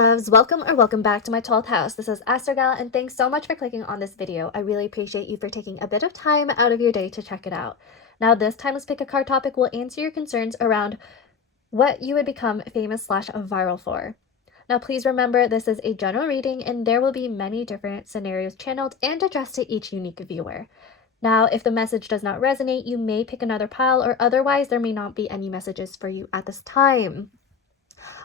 loves, welcome back to my 12th house. This is ASTROG L, and thanks so much for clicking on this video. I really appreciate you for taking a bit of time out of your day to check it out. Now, this timeless pick a card topic will answer your concerns around what you would become famous / viral for. Now, please remember this is a general reading and there will be many different scenarios channeled and addressed to each unique viewer. Now, if the message does not resonate, you may pick another pile, or otherwise there may not be any messages for you at this time.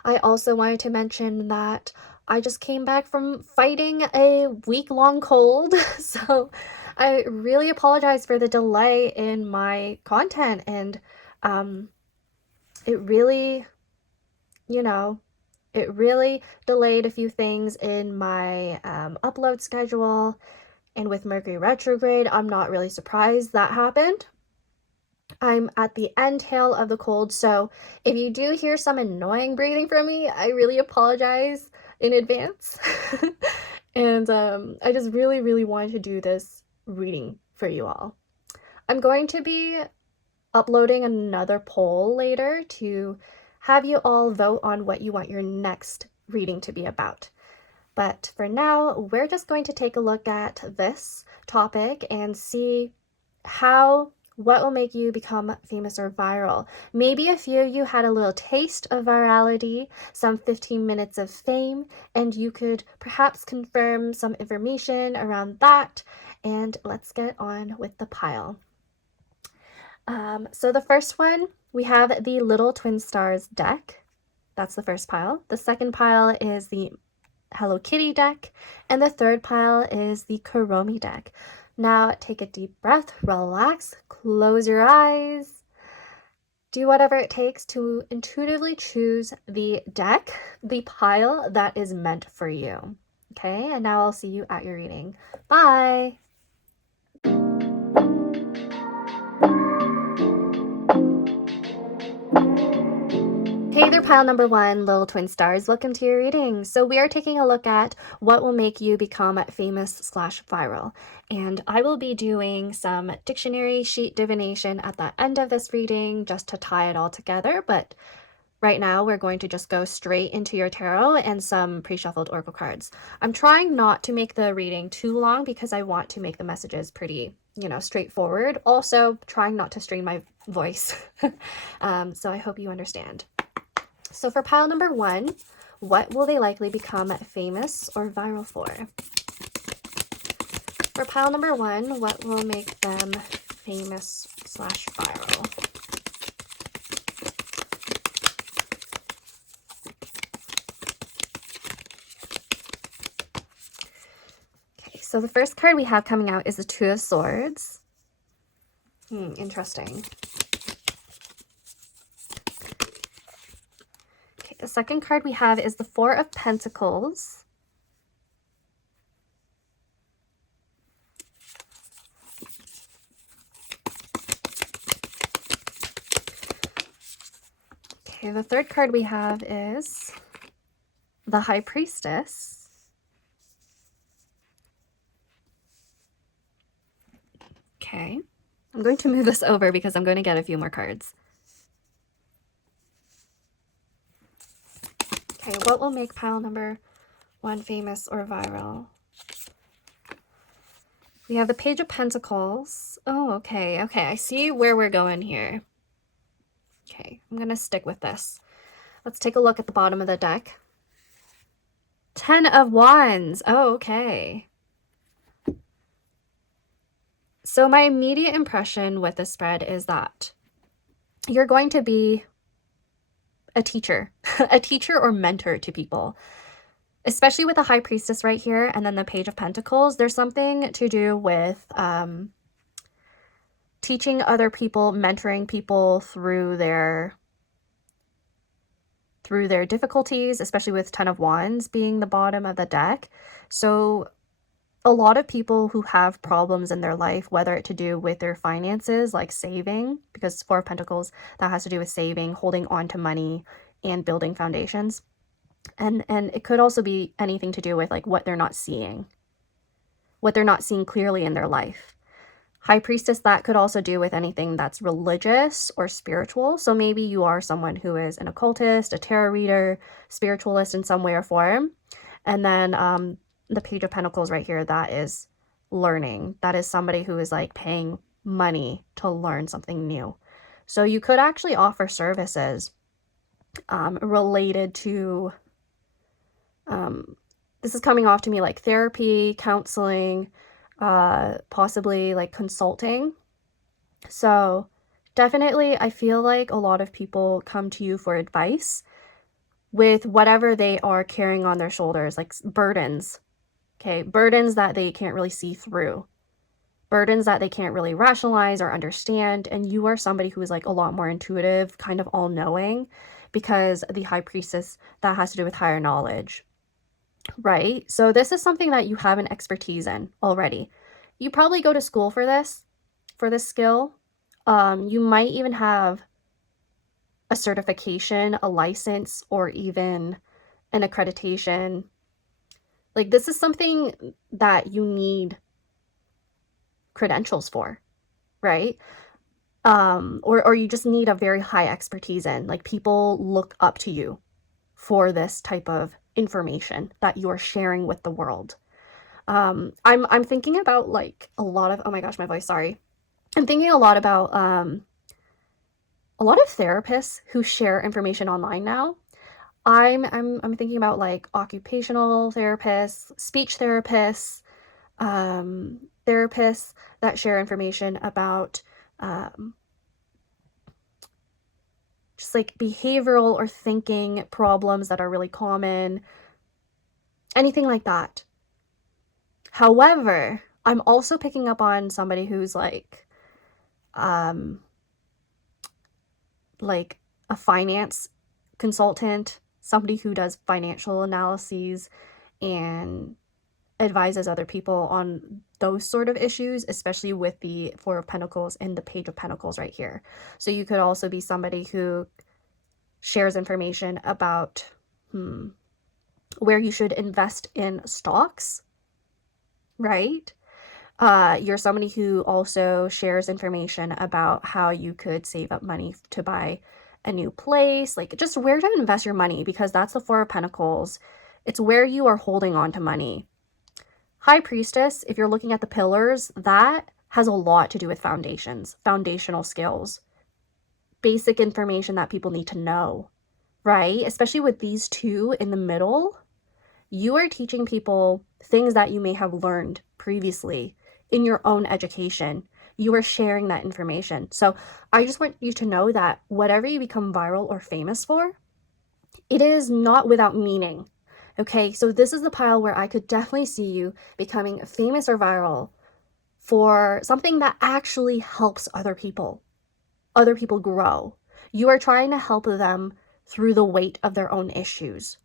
I also wanted to mention that I just came back from fighting a week-long cold, so I really apologize for the delay in my content, and it really, it really delayed a few things in my upload schedule, and with Mercury retrograde, I'm not really surprised that happened. I'm at the end tail of the cold, so if you do hear some annoying breathing from me, I really apologize in advance. And I just really wanted to do this reading for you all. I'm going to be uploading another poll later to have you all vote on what you want your next reading to be about. But for now, we're just going to take a look at this topic and see what will make you become famous or viral. Maybe a few of you had a little taste of virality, some 15 minutes of fame, and you could perhaps confirm some information around that. And let's get on with the pile. So the first one, we have the Little Twin Stars deck. That's the first pile. The second pile is the Hello Kitty deck, and the third pile is the Kuromi deck. Now take a deep breath, relax, close your eyes, do whatever it takes to intuitively choose the deck, the pile that is meant for you. Okay, and now I'll see you at your reading. Bye! Hey there, pile number one, Little Twin Stars. Welcome to your reading. So we are taking a look at what will make you become famous / viral. And I will be doing some dictionary sheet divination at the end of this reading just to tie it all together. But right now we're going to just go straight into your tarot and some pre-shuffled oracle cards. I'm trying not to make the reading too long because I want to make the messages pretty, straightforward. Also trying not to strain my voice. So I hope you understand. So for pile number one, what will they likely become famous or viral for? For pile number one, what will make them famous / viral? Okay, so the first card we have coming out is the Two of Swords. Interesting. The second card we have is the Four of Pentacles. Okay, the third card we have is the High Priestess. Okay, I'm going to move this over because I'm going to get a few more cards. Okay, what will make pile number one famous or viral? We have the Page of Pentacles. Oh, okay, I see where we're going here. Okay, I'm going to stick with this. Let's take a look at the bottom of the deck. 10 of Wands. Oh, okay. So my immediate impression with this spread is that you're going to be a teacher, a teacher or mentor to people, especially with the High Priestess right here and then the Page of Pentacles. There's something to do with teaching other people, mentoring people through their difficulties, especially with 10 of Wands being the bottom of the deck. So a lot of people who have problems in their life, whether it to do with their finances, like saving, because Four of Pentacles, that has to do with saving, holding on to money, and building foundations. And it could also be anything to do with like what they're not seeing clearly in their life. High Priestess, that could also do with anything that's religious or spiritual. So maybe you are someone who is an occultist, a tarot reader, spiritualist in some way or form. And then the Page of Pentacles right here, that is learning. That is somebody who is like paying money to learn something new. So you could actually offer services related to, this is coming off to me like therapy, counseling, possibly like consulting. So definitely I feel like a lot of people come to you for advice with whatever they are carrying on their shoulders, like burdens, okay? Burdens that they can't really see through, burdens that they can't really rationalize or understand. And you are somebody who is like a lot more intuitive, kind of all-knowing, because the High Priestess, that has to do with higher knowledge. Right? So this is something that you have an expertise in already. You probably go to school for this skill. You might even have a certification, a license, or even an accreditation. Like this is something that you need credentials for, right? Or you just need a very high expertise in. Like people look up to you for this type of information that you're sharing with the world. I'm thinking about like a lot of, oh my gosh, my voice, sorry. I'm thinking a lot about a lot of therapists who share information online now. I'm thinking about like occupational therapists, speech therapists, therapists that share information about just like behavioral or thinking problems that are really common, anything like that. However, I'm also picking up on somebody who's like a finance consultant, somebody who does financial analyses and advises other people on those sort of issues, especially with the Four of Pentacles and the Page of Pentacles right here. So you could also be somebody who shares information about where you should invest in stocks, right? You're somebody who also shares information about how you could save up money to buy a new place, like just where to invest your money, because that's the Four of Pentacles. It's where you are holding on to money. High Priestess, if you're looking at the pillars, that has a lot to do with foundations, foundational skills, basic information that people need to know, right? Especially with these two in the middle, you are teaching people things that you may have learned previously in your own education. You are sharing that information. So I just want you to know that whatever you become viral or famous for, it is not without meaning. Okay, so this is the pile where I could definitely see you becoming famous or viral for something that actually helps other people grow. You are trying to help them through the weight of their own issues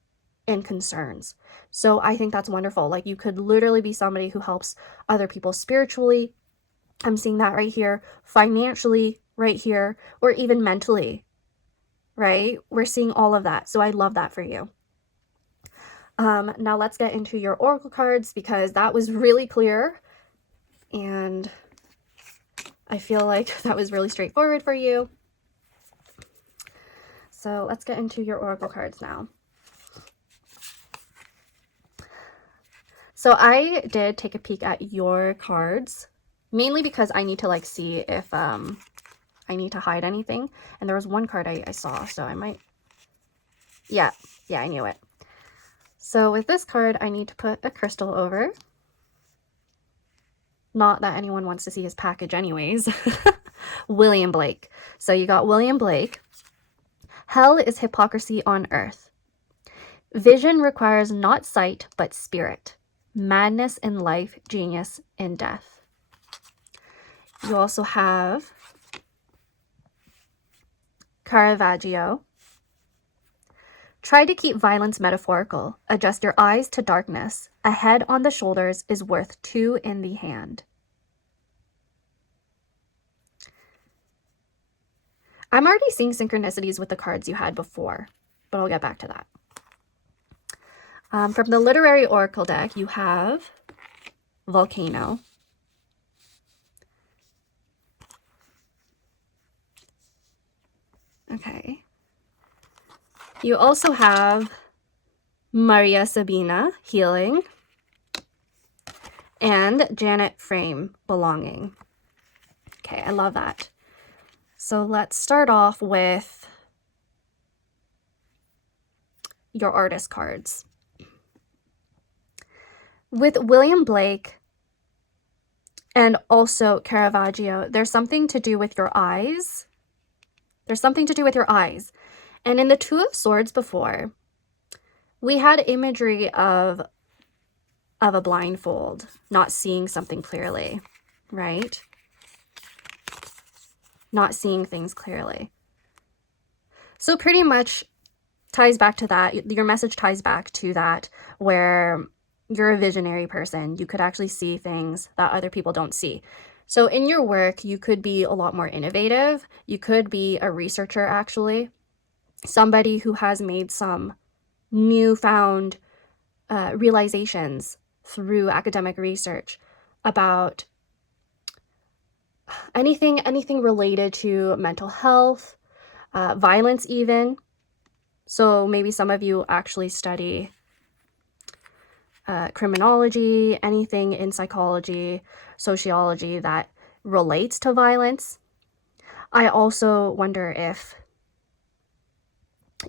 and concerns. So I think that's wonderful. Like you could literally be somebody who helps other people spiritually. I'm seeing that right here, financially right here, or even mentally, right? We're seeing all of that. So I love that for you. Now let's get into your oracle cards, because that was really clear and I feel like that was really straightforward for you. So let's get into your oracle cards now. So I did take a peek at your cards, mainly because I need to like see if I need to hide anything. And there was one card I saw, so I might, yeah, I knew it. So with this card, I need to put a crystal over. Not that anyone wants to see his package anyways. William Blake. So you got William Blake. Hell is hypocrisy on earth. Vision requires not sight, but spirit. Madness in life, genius in death. You also have Caravaggio. Try to keep violence metaphorical. Adjust your eyes to darkness. A head on the shoulders is worth two in the hand. I'm already seeing synchronicities with the cards you had before, but I'll get back to that. From the Literary Oracle deck, you have Volcano, You also have Maria Sabina, healing, and Janet Frame, belonging. Okay, I love that. So let's start off with your artist cards. With William Blake and also Caravaggio, there's something to do with your eyes. There's something to do with your eyes. And in the Two of Swords before, we had imagery of a blindfold, not seeing something clearly, right? Not seeing things clearly. So pretty much ties back to that. Your message ties back to that, where you're a visionary person. You could actually see things that other people don't see. So in your work, you could be a lot more innovative. You could be a researcher, actually. Somebody who has made some newfound realizations through academic research about anything related to mental health, violence even. So maybe some of you actually study criminology, anything in psychology, sociology that relates to violence. I also wonder if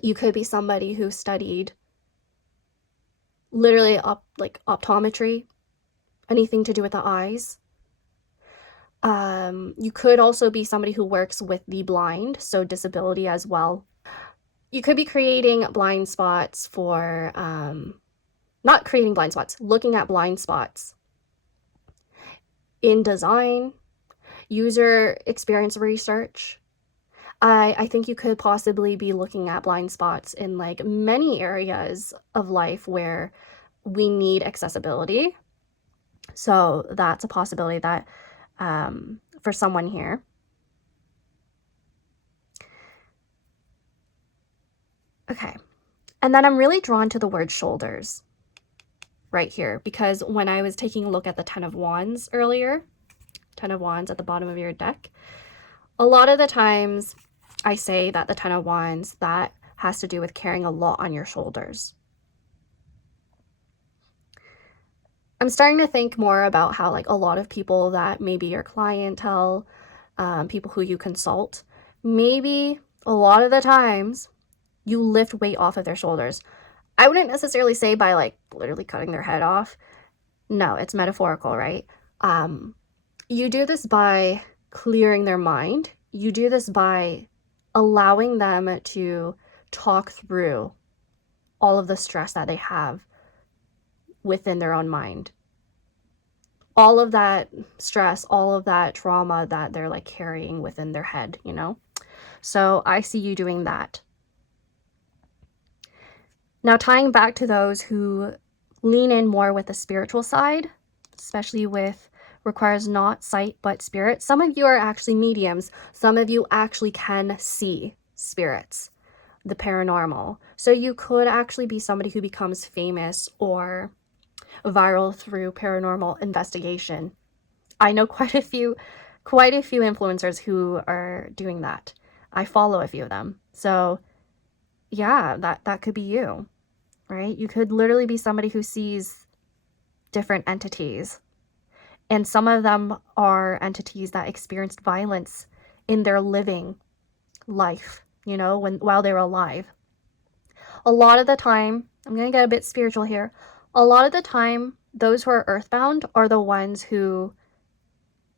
you could be somebody who studied literally like optometry, anything to do with the eyes. You could also be somebody who works with the blind, so disability as well. You could be creating blind spots for, not creating blind spots, looking at blind spots in design, user experience research. I think you could possibly be looking at blind spots in like many areas of life where we need accessibility. So that's a possibility that for someone here. Okay. And then I'm really drawn to the word shoulders right here, because when I was taking a look at the Ten of Wands earlier, Ten of Wands at the bottom of your deck, a lot of the times I say that the Ten of Wands, that has to do with carrying a lot on your shoulders. I'm starting to think more about how like a lot of people that maybe your clientele, people who you consult, maybe a lot of the times you lift weight off of their shoulders. I wouldn't necessarily say by like literally cutting their head off. No, it's metaphorical, right? You do this by clearing their mind. You do this by allowing them to talk through all of the stress that they have within their own mind. All of that stress, all of that trauma that they're like carrying within their head, you know? So I see you doing that. Now, tying back to those who lean in more with the spiritual side, especially with requires not sight but spirit. Some of you are actually mediums. Some of you actually can see spirits, the paranormal. So you could actually be somebody who becomes famous or viral through paranormal investigation. I know quite a few influencers who are doing that. I follow a few of them. So yeah, that could be you, right? You could literally be somebody who sees different entities. And some of them are entities that experienced violence in their living life, you know, while they were alive. A lot of the time, I'm going to get a bit spiritual here. A lot of the time, those who are earthbound are the ones who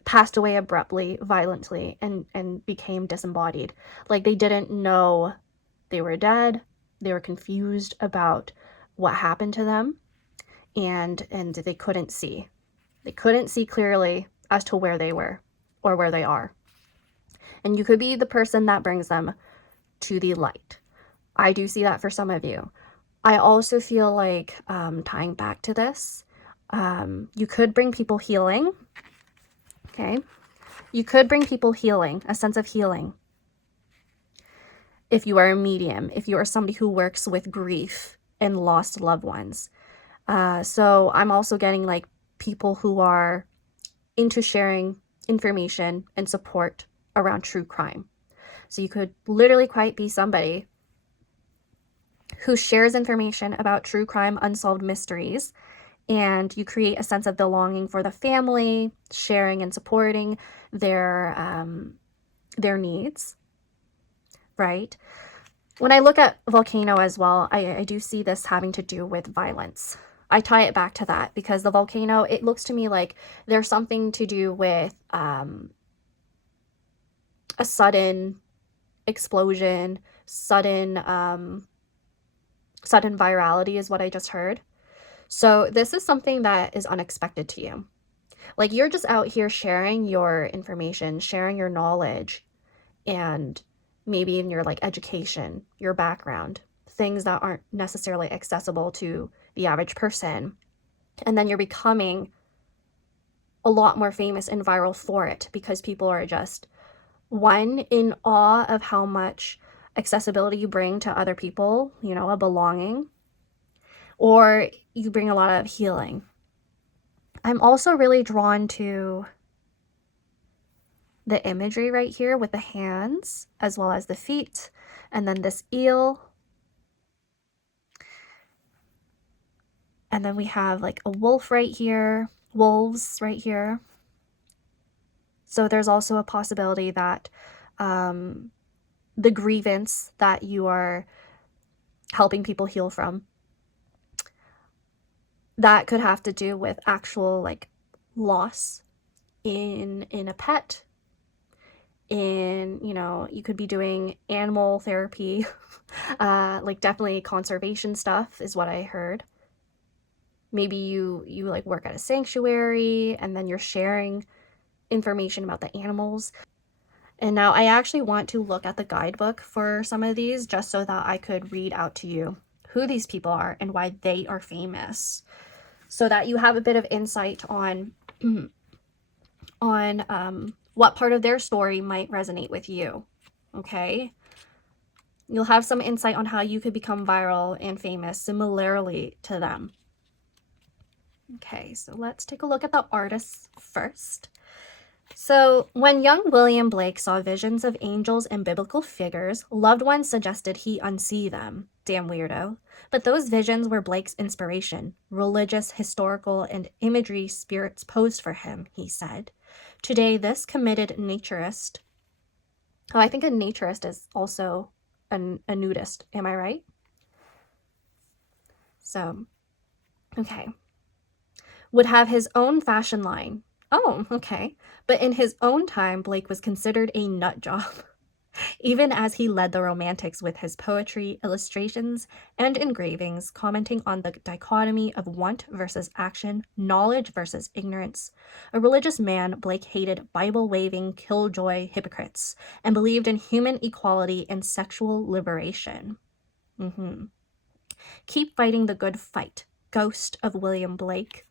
passed away abruptly, violently, and became disembodied. Like they didn't know they were dead. They were confused about what happened to them, and they couldn't see. They couldn't see clearly as to where they were or where they are. And you could be the person that brings them to the light. I do see that for some of you. I also feel like, tying back to this, you could bring people healing. Okay. You could bring people healing, a sense of healing. If you are a medium, if you are somebody who works with grief and lost loved ones. So I'm also getting like people who are into sharing information and support around true crime. So you could literally quite be somebody who shares information about true crime, unsolved mysteries, and you create a sense of belonging for the family, sharing and supporting their needs, right? When I look at volcano as well, I do see this having to do with violence. I tie it back to that because the volcano, it looks to me like there's something to do with a sudden explosion, sudden virality is what I just heard. So this is something that is unexpected to you. Like you're just out here sharing your information, sharing your knowledge, and maybe in your like education, your background, things that aren't necessarily accessible to the average person. And then you're becoming a lot more famous and viral for it because people are just, one, in awe of how much accessibility you bring to other people, you know, a belonging, or you bring a lot of healing. I'm also really drawn to the imagery right here with the hands as well as the feet, and then this eel. And then we have like a wolf right here, wolves right here. So there's also a possibility that the grievance that you are helping people heal from, that could have to do with actual like loss in a pet, in, you know, you could be doing animal therapy, like definitely conservation stuff is what I heard. Maybe you like work at a sanctuary and then you're sharing information about the animals. And now I actually want to look at the guidebook for some of these just so that I could read out to you who these people are and why they are famous, so that you have a bit of insight on what part of their story might resonate with you. Okay, you'll have some insight on how you could become viral and famous similarly to them. Okay, so let's take a look at the artists first. So, when young William Blake saw visions of angels and biblical figures, loved ones suggested he unsee them. Damn weirdo. But those visions were Blake's inspiration. Religious, historical, and imagery spirits posed for him, he said. Today, this committed naturist... Oh, I think a naturist is also a nudist. Am I right? So, okay. Would have his own fashion line. Oh, okay. But in his own time, Blake was considered a nut job, even as he led the Romantics with his poetry, illustrations, and engravings, commenting on the dichotomy of want versus action, knowledge versus ignorance. A religious man, Blake hated Bible-waving, killjoy hypocrites, and believed in human equality and sexual liberation. Keep fighting the good fight. Ghost of William Blake.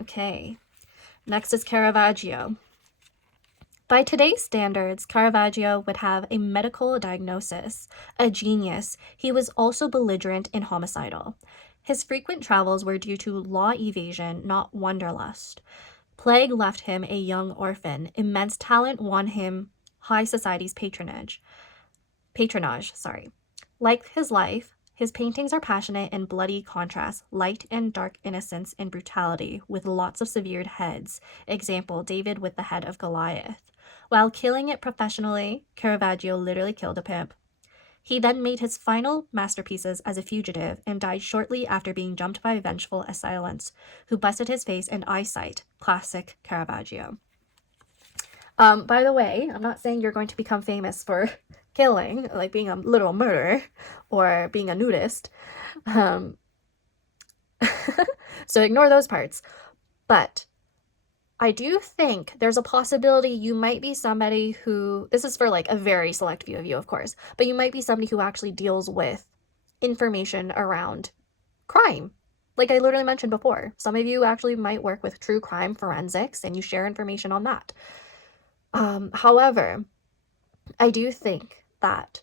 Okay. Next is Caravaggio. By today's standards, Caravaggio would have a medical diagnosis, a genius. He was also belligerent and homicidal. His frequent travels were due to law evasion, not wanderlust. Plague left him a young orphan. Immense talent won him high society's patronage. Like his life, his paintings are passionate and bloody contrast, light and dark innocence and brutality, with lots of severed heads. Example, David with the head of Goliath. While killing it professionally, Caravaggio literally killed a pimp. He then made his final masterpieces as a fugitive and died shortly after being jumped by vengeful assailants, who busted his face and eyesight. Classic Caravaggio. By the way, I'm not saying you're going to become famous for killing, like being a literal murderer or being a nudist. So ignore those parts. But I do think there's a possibility you might be somebody who, this is for like a very select few of you, of course, but you might be somebody who actually deals with information around crime. Like I literally mentioned before, some of you actually might work with true crime forensics and you share information on that. However, I do think that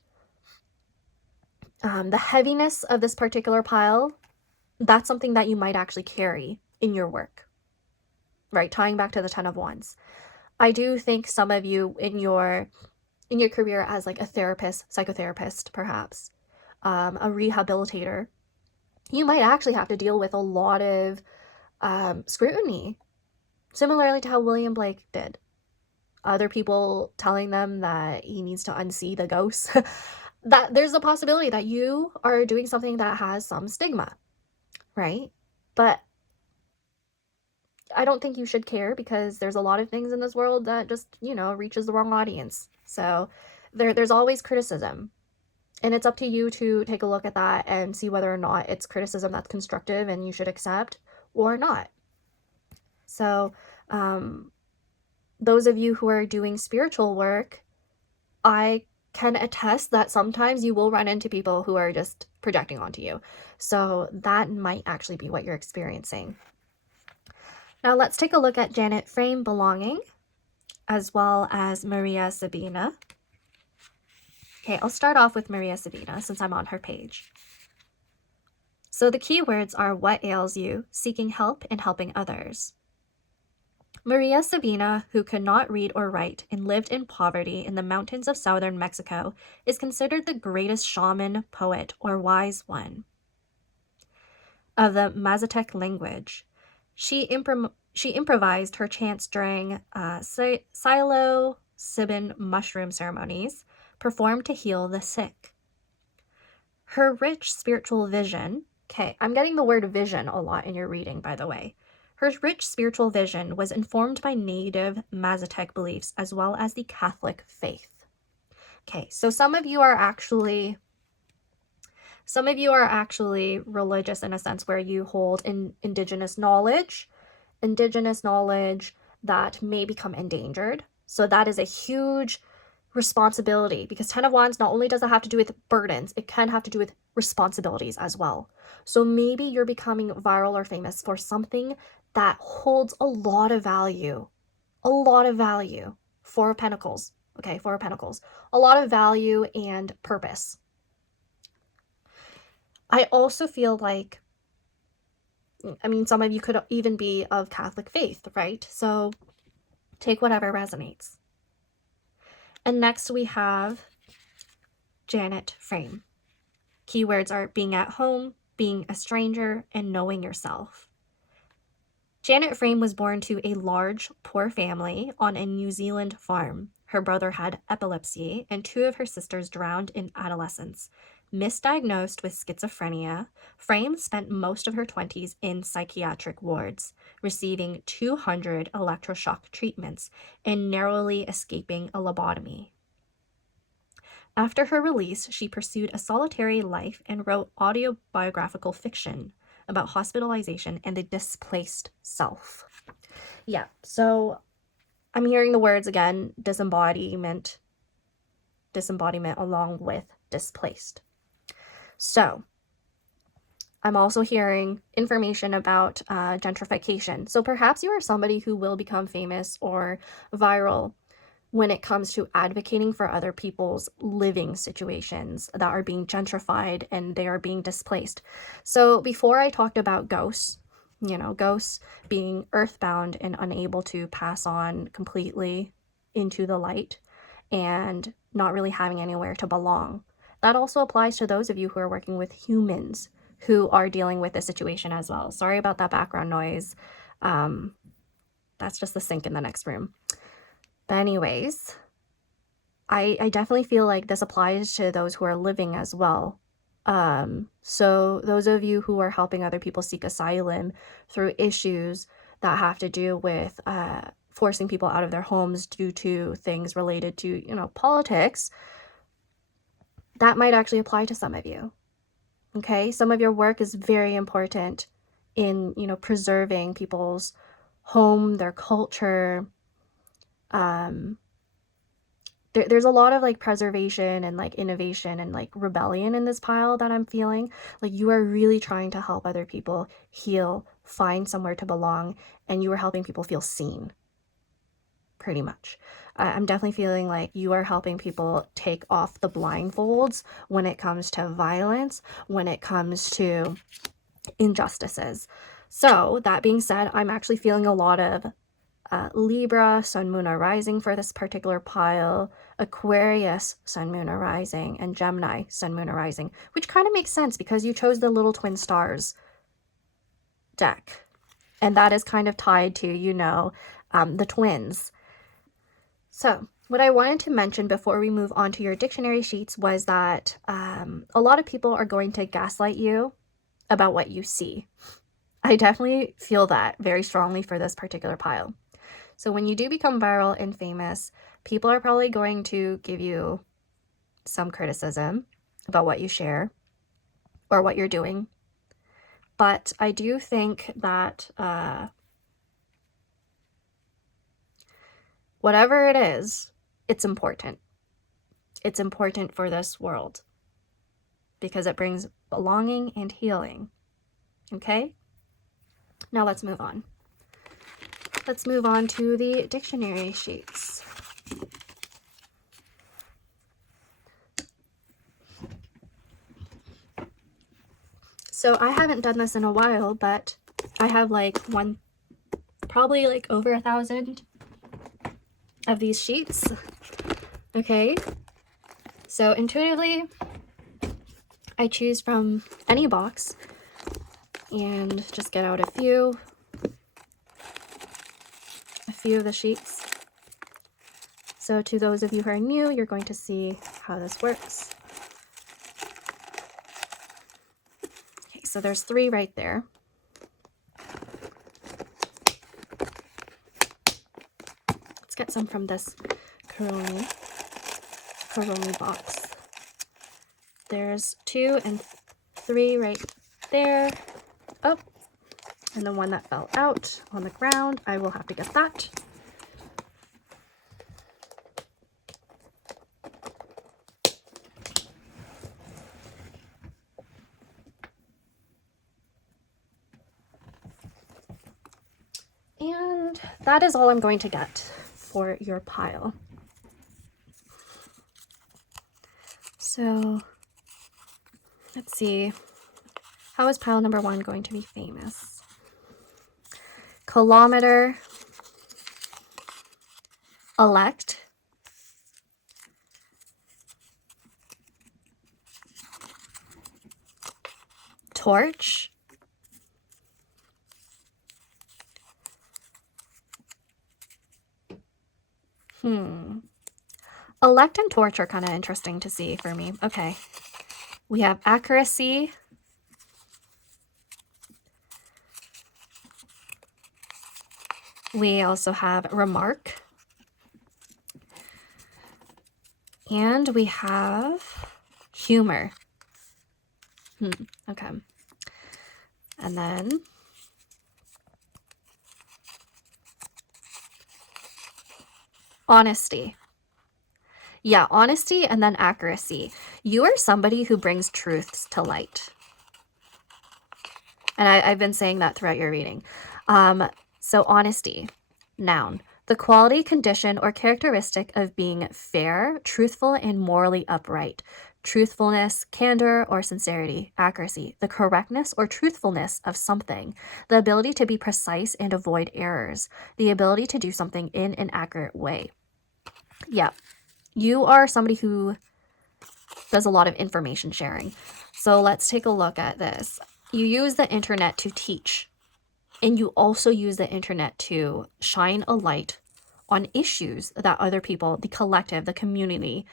the heaviness of this particular pile, that's something that you might actually carry in your work, right? Tying back to the 10 of Wands. I do think some of you in your career as like a therapist, psychotherapist, perhaps, a rehabilitator, you might actually have to deal with a lot of scrutiny, similarly to how William Blake did. Other people telling them that he needs to unsee the ghosts. That there's a possibility that you are doing something that has some stigma, right? But I don't think you should care, because there's a lot of things in this world that just, reaches the wrong audience. So there's always criticism. And it's up to you to take a look at that and see whether or not it's criticism that's constructive and you should accept or not. So, those of you who are doing spiritual work, I can attest that sometimes you will run into people who are just projecting onto you. So that might actually be what you're experiencing. Now let's take a look at Janet Frame belonging, as well as Maria Sabina. Okay, I'll start off with Maria Sabina since I'm on her page. So the keywords are what ails you, seeking help, and helping others. Maria Sabina, who could not read or write and lived in poverty in the mountains of southern Mexico, is considered the greatest shaman, poet, or wise one of the Mazatec language. She improvised her chants during psilocybin mushroom ceremonies, performed to heal the sick. Her rich spiritual vision, okay, I'm getting the word vision a lot in your reading, by the way. Her rich spiritual vision was informed by native Mazatec beliefs as well as the Catholic faith. Okay, so some of you are actually religious in a sense where you hold indigenous knowledge that may become endangered. So that is a huge responsibility, because 10 of Wands, not only does it have to do with burdens, it can have to do with responsibilities as well. So maybe you're becoming viral or famous for something that holds a lot of value. Four of Pentacles. Okay, Four of Pentacles. A lot of value and purpose. I also feel like, some of you could even be of Catholic faith, right? So take whatever resonates. And next we have Janet Frame. Keywords are being at home, being a stranger, and knowing yourself. Janet Frame was born to a large, poor family on a New Zealand farm. Her brother had epilepsy, and 2 of her sisters drowned in adolescence. Misdiagnosed with schizophrenia, Frame spent most of her 20s in psychiatric wards, receiving 200 electroshock treatments and narrowly escaping a lobotomy. After her release, she pursued a solitary life and wrote autobiographical fiction about hospitalization and the displaced self. Yeah, so I'm hearing the words again, disembodiment along with displaced. So I'm also hearing information about gentrification. So perhaps you are somebody who will become famous or viral when it comes to advocating for other people's living situations that are being gentrified and they are being displaced. So before I talked about ghosts, ghosts being earthbound and unable to pass on completely into the light and not really having anywhere to belong. That also applies to those of you who are working with humans who are dealing with this situation as well. Sorry about that background noise. That's just the sink in the next room. But anyways, I definitely feel like this applies to those who are living as well. So those of you who are helping other people seek asylum through issues that have to do with forcing people out of their homes due to things related to, politics, that might actually apply to some of you. Okay, some of your work is very important in, preserving people's home, their culture. There's a lot of preservation and innovation and rebellion in this pile that I'm feeling. You are really trying to help other people heal, find somewhere to belong, and you are helping people feel seen. Pretty much. I'm definitely feeling like you are helping people take off the blindfolds when it comes to violence, when it comes to injustices. So that being said, I'm actually feeling a lot of Libra, Sun, Moon, or Rising for this particular pile, Aquarius, Sun, Moon, or Rising, and Gemini, Sun, Moon, or Rising, which kind of makes sense because you chose the Little Twin Stars deck. And that is kind of tied to, you know, the twins. So what I wanted to mention before we move on to your dictionary sheets was that a lot of people are going to gaslight you about what you see. I definitely feel that very strongly for this particular pile. So when you do become viral and famous, people are probably going to give you some criticism about what you share or what you're doing. But I do think that whatever it is, it's important. It's important for this world because it brings belonging and healing. Okay? Now let's move on. Let's move on to the dictionary sheets. So I haven't done this in a while, but I have like probably like over 1,000 of these sheets. Okay. So intuitively, I choose from any box and just get out a few of the sheets. So to those of you who are new, you're going to see how this works. Okay, so there's 3 right there. Let's get some from this Kuromi box. There's 2 and 3 right there. Oh, and the one that fell out on the ground, I will have to get that. And that is all I'm going to get for your pile. So let's see. How is pile number 1 going to be famous? Kilometer, elect, torch, elect and torch are kind of interesting to see for me. Okay, we have accuracy, we also have remark, and we have humor. Okay. And then honesty. Yeah, honesty and then accuracy. You are somebody who brings truths to light. And I've been saying that throughout your reading. So honesty, noun. The quality, condition, or characteristic of being fair, truthful, and morally upright. Truthfulness, candor, or sincerity. Accuracy, the correctness or truthfulness of something. The ability to be precise and avoid errors. The ability to do something in an accurate way. Yeah, you are somebody who does a lot of information sharing. So let's take a look at this. You use the internet to teach. And you also use the internet to shine a light on issues that other people, the collective, the community,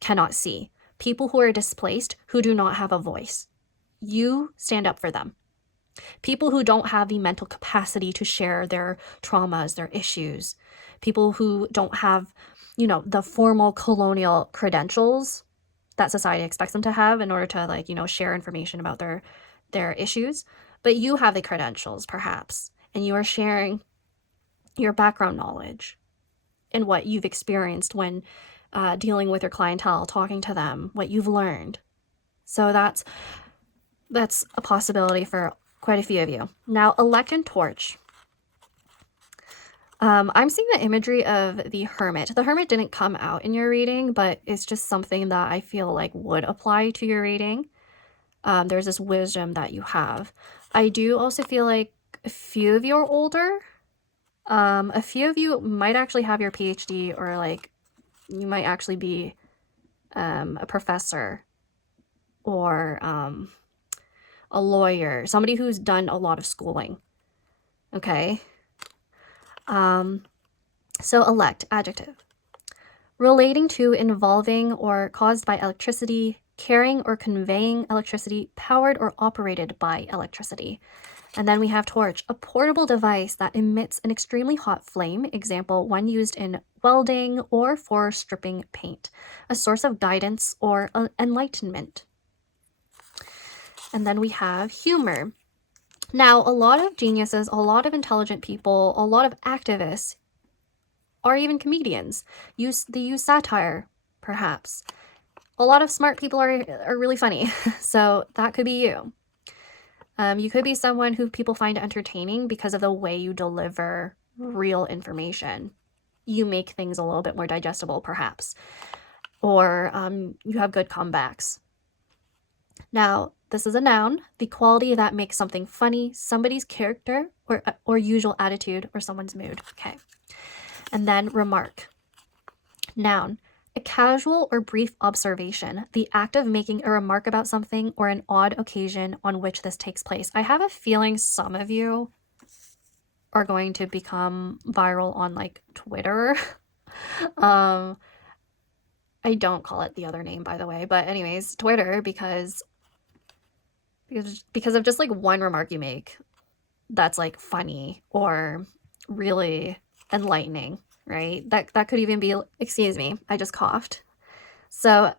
cannot see. People who are displaced, who do not have a voice. You stand up for them. People who don't have the mental capacity to share their traumas, their issues. People who don't have, you know, the formal colonial credentials that society expects them to have in order to, like, you know, share information about their issues. But you have the credentials, perhaps, and you are sharing your background knowledge and what you've experienced when dealing with your clientele, talking to them, what you've learned. So that's a possibility for quite a few of you. Now, elect and torch. I'm seeing the imagery of the hermit. The hermit didn't come out in your reading, but it's just something that I feel like would apply to your reading. There's this wisdom that you have. I do also feel like a few of you are older. A few of you might actually have your PhD, or like you might actually be a professor, or a lawyer, somebody who's done a lot of schooling. Okay. So elect, adjective. Relating to, involving, or caused by electricity, carrying or conveying electricity, powered or operated by electricity. And then we have torch, a portable device that emits an extremely hot flame, example, one used in welding or for stripping paint, a source of guidance or enlightenment. And then we have humor. Now, a lot of geniuses, a lot of intelligent people, a lot of activists, or even comedians, they use satire, perhaps. A lot of smart people are really funny, so that could be you. You could be someone who people find entertaining because of the way you deliver real information. You make things a little bit more digestible, perhaps. Or you have good comebacks. Now, this is a noun, the quality that makes something funny, somebody's character or usual attitude, or someone's mood. Okay. And then remark. Noun, a casual or brief observation, the act of making a remark about something or an odd occasion on which this takes place. I have a feeling some of you are going to become viral on like Twitter. I don't call it the other name, by the way, but anyways, Twitter, because of just like one remark you make that's like funny or really enlightening, right? That could even be, excuse me, I just coughed. So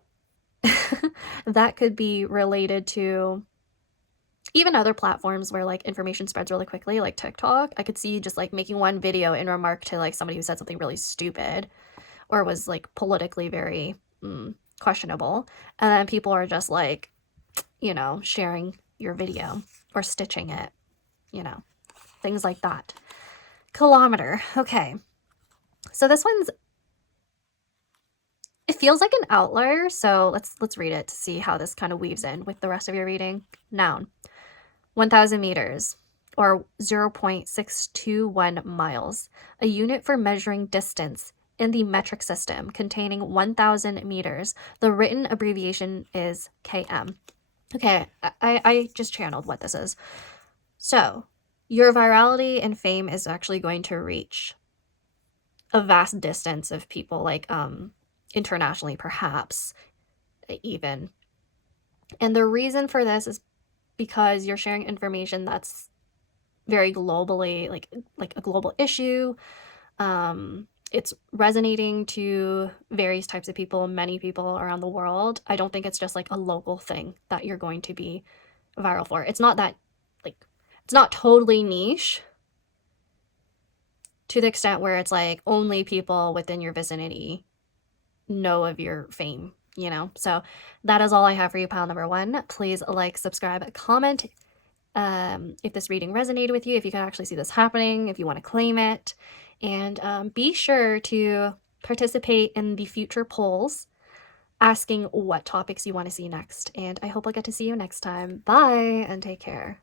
that could be related to even other platforms where like information spreads really quickly, like TikTok. I could see you just like making one video in remark to like somebody who said something really stupid or was like politically very questionable, and then people are just like, sharing your video or stitching it, things like that. Kilometer. Okay. So this one's, it feels like an outlier, so let's read it to see how this kind of weaves in with the rest of your reading. Noun, 1,000 meters, or 0.621 miles, a unit for measuring distance in the metric system containing 1,000 meters. The written abbreviation is km. Okay, I just channeled what this is. So your virality and fame is actually going to reach a vast distance of people, like internationally, perhaps even. And the reason for this is because you're sharing information that's very globally, like a global issue. It's resonating to various types of people, many people around the world. I don't think it's just like a local thing that you're going to be viral for. It's not that, like, it's not totally niche to the extent where it's like only people within your vicinity know of your fame, So that is all I have for you, pile number 1. Please like, subscribe, comment if this reading resonated with you, if you can actually see this happening, if you want to claim it. And be sure to participate in the future polls asking what topics you want to see next. And I hope I'll get to see you next time. Bye, and take care.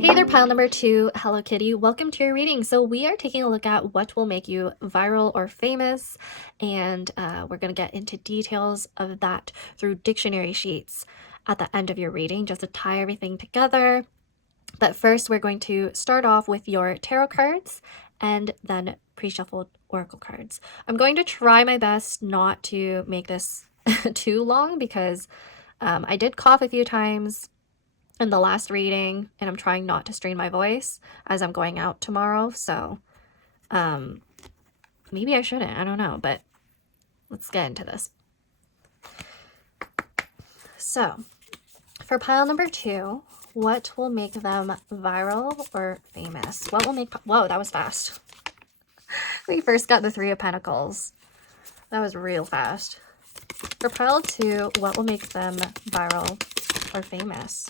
Hey there, pile number 2. Hello, Kitty. Welcome to your reading. So we are taking a look at what will make you viral or famous, and we're going to get into details of that through dictionary sheets at the end of your reading, just to tie everything together. But first, we're going to start off with your tarot cards and then pre-shuffled oracle cards. I'm going to try my best not to make this too long because I did cough a few times in the last reading, and I'm trying not to strain my voice as I'm going out tomorrow. So maybe I shouldn't, I don't know, but let's get into this. So for pile number 2, what will make them viral or famous? What will make, whoa, that was fast. We first got the 3 of Pentacles. That was real fast. For pile 2, what will make them viral or famous?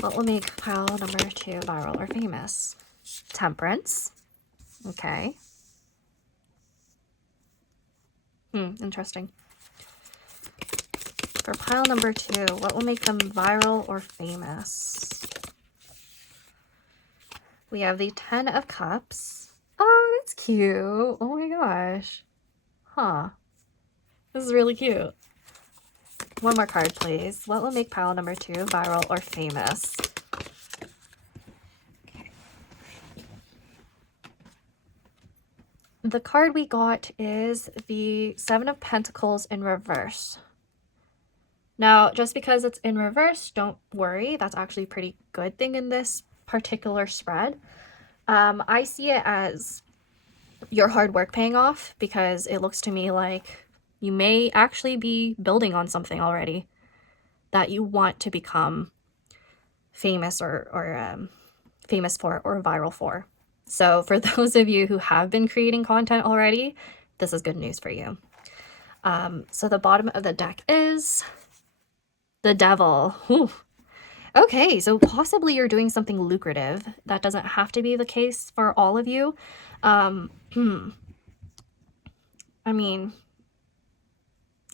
What will make pile number 2 viral or famous? Temperance. Okay. Interesting. For pile number 2, what will make them viral or famous? We have the 10 of Cups. Oh, that's cute. Oh my gosh. Huh. This is really cute. One more card, please. What will make pile number 2 viral or famous? Okay. The card we got is the 7 of Pentacles in reverse. Now, just because it's in reverse, don't worry. That's actually a pretty good thing in this particular spread. I see it as your hard work paying off, because it looks to me like you may actually be building on something already that you want to become famous or famous for or viral for. So for those of you who have been creating content already, this is good news for you. So the bottom of the deck is the Devil. Whew. Okay, so possibly you're doing something lucrative. That doesn't have to be the case for all of you. I mean,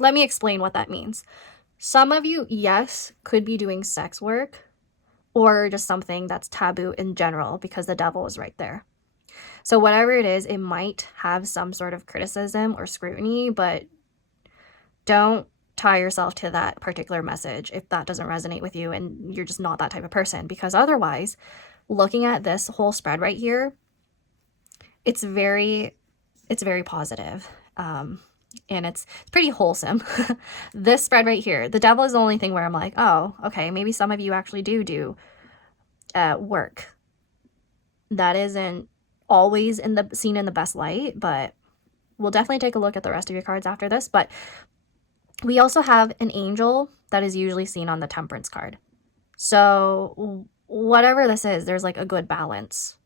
let me explain what that means. Some of you, yes, could be doing sex work or just something that's taboo in general because the devil is right there. So whatever it is, it might have some sort of criticism or scrutiny, but don't tie yourself to that particular message if that doesn't resonate with you and you're just not that type of person, because otherwise, looking at this whole spread right here, it's very positive. And it's pretty wholesome. This spread right here, the devil is the only thing where I'm like, oh, okay, maybe some of you actually do work that isn't always seen in the best light, but we'll definitely take a look at the rest of your cards after this. But we also have an angel that is usually seen on the Temperance card. So whatever this is, there's like a good balance.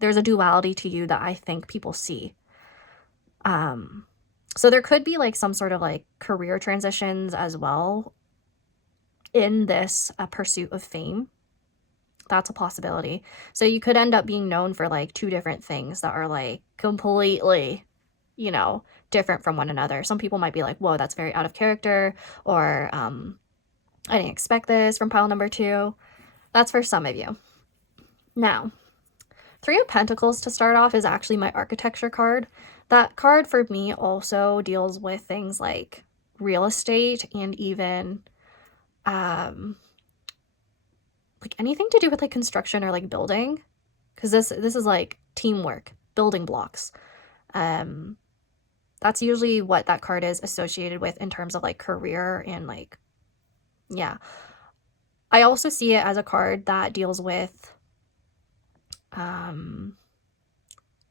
There's a duality to you that I think people see. So there could be like some sort of like career transitions as well in this pursuit of fame. That's a possibility. So you could end up being known for like 2 different things that are like completely, you know, different from one another. Some people might be like, whoa, that's very out of character, or I didn't expect this from pile number 2. That's for some of you. Now, 3 of Pentacles to start off is actually my architecture card. That card for me also deals with things like real estate and even like anything to do with like construction or like building, because this is like teamwork, building blocks. That's usually what that card is associated with in terms of like career and like, yeah. I also see it as a card that deals with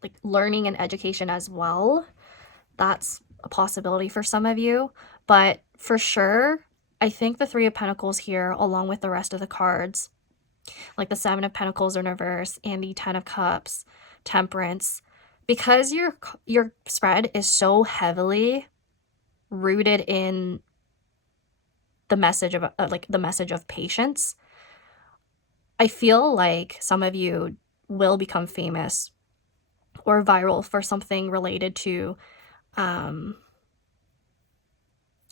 like learning and education as well. That's a possibility for some of you, but for sure, I think the 3 of Pentacles here, along with the rest of the cards, like the 7 of Pentacles in reverse and the 10 of Cups, Temperance, because your spread is so heavily rooted in the message of like the message of patience, I feel like some of you will become famous or viral for something related to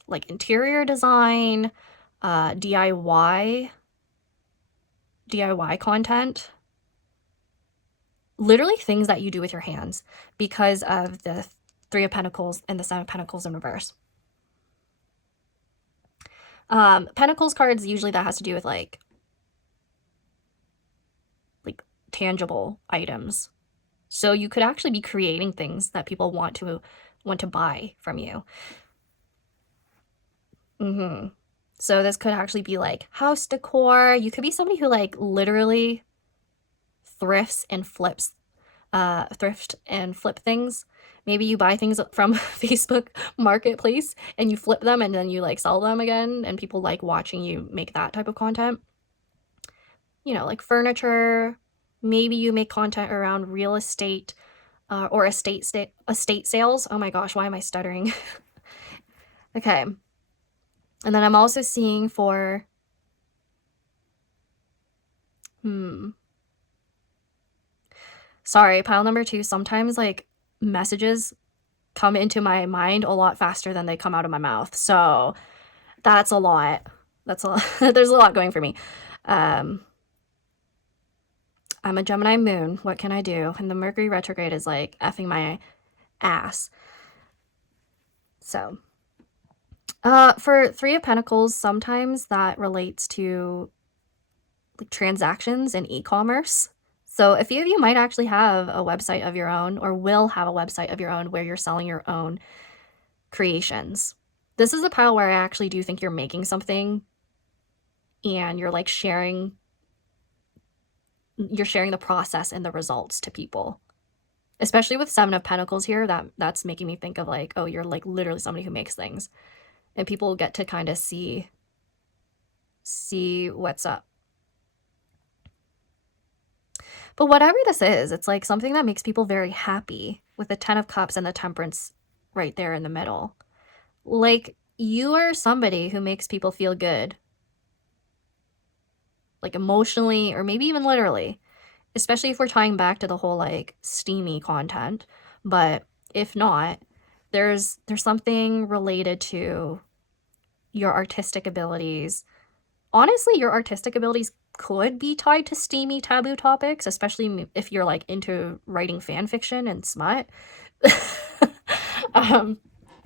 like interior design, DIY content, literally things that you do with your hands, because of the 3 of Pentacles and the 7 of Pentacles in reverse. Pentacles cards, usually that has to do with like tangible items. So you could actually be creating things that people want to buy from you. So this could actually be like house decor. You could be somebody who like literally thrifts and flips, thrift and flip things. Maybe you buy things from Facebook Marketplace and you flip them and then you like sell them again, and people like watching you make that type of content. You know, like furniture. Maybe you make content around real estate or estate sales. Oh my gosh, why am I stuttering? Okay. And then I'm also seeing for sorry, pile number 2, sometimes like messages come into my mind a lot faster than they come out of my mouth. So That's a lot. That's a lot. There's a lot going for me. I'm a Gemini moon. What can I do? And the Mercury retrograde is like effing my ass. So, for Three of Pentacles, sometimes that relates to like transactions and e-commerce. So a few of you might actually have a website of your own, or will have a website of your own where you're selling your own creations. This is a pile where I actually do think you're making something and you're like sharing the process and the results to people. Especially with Seven of Pentacles here, that's making me think of like, oh, you're like literally somebody who makes things. And people get to kind of see what's up. But whatever this is, it's like something that makes people very happy, with the Ten of Cups and the Temperance right there in the middle. Like, you are somebody who makes people feel good. Like emotionally, or maybe even literally. Especially if we're tying back to the whole like steamy content. But if not, there's something related to your artistic abilities. Honestly, your artistic abilities could be tied to steamy taboo topics, especially if you're like into writing fan fiction and smut.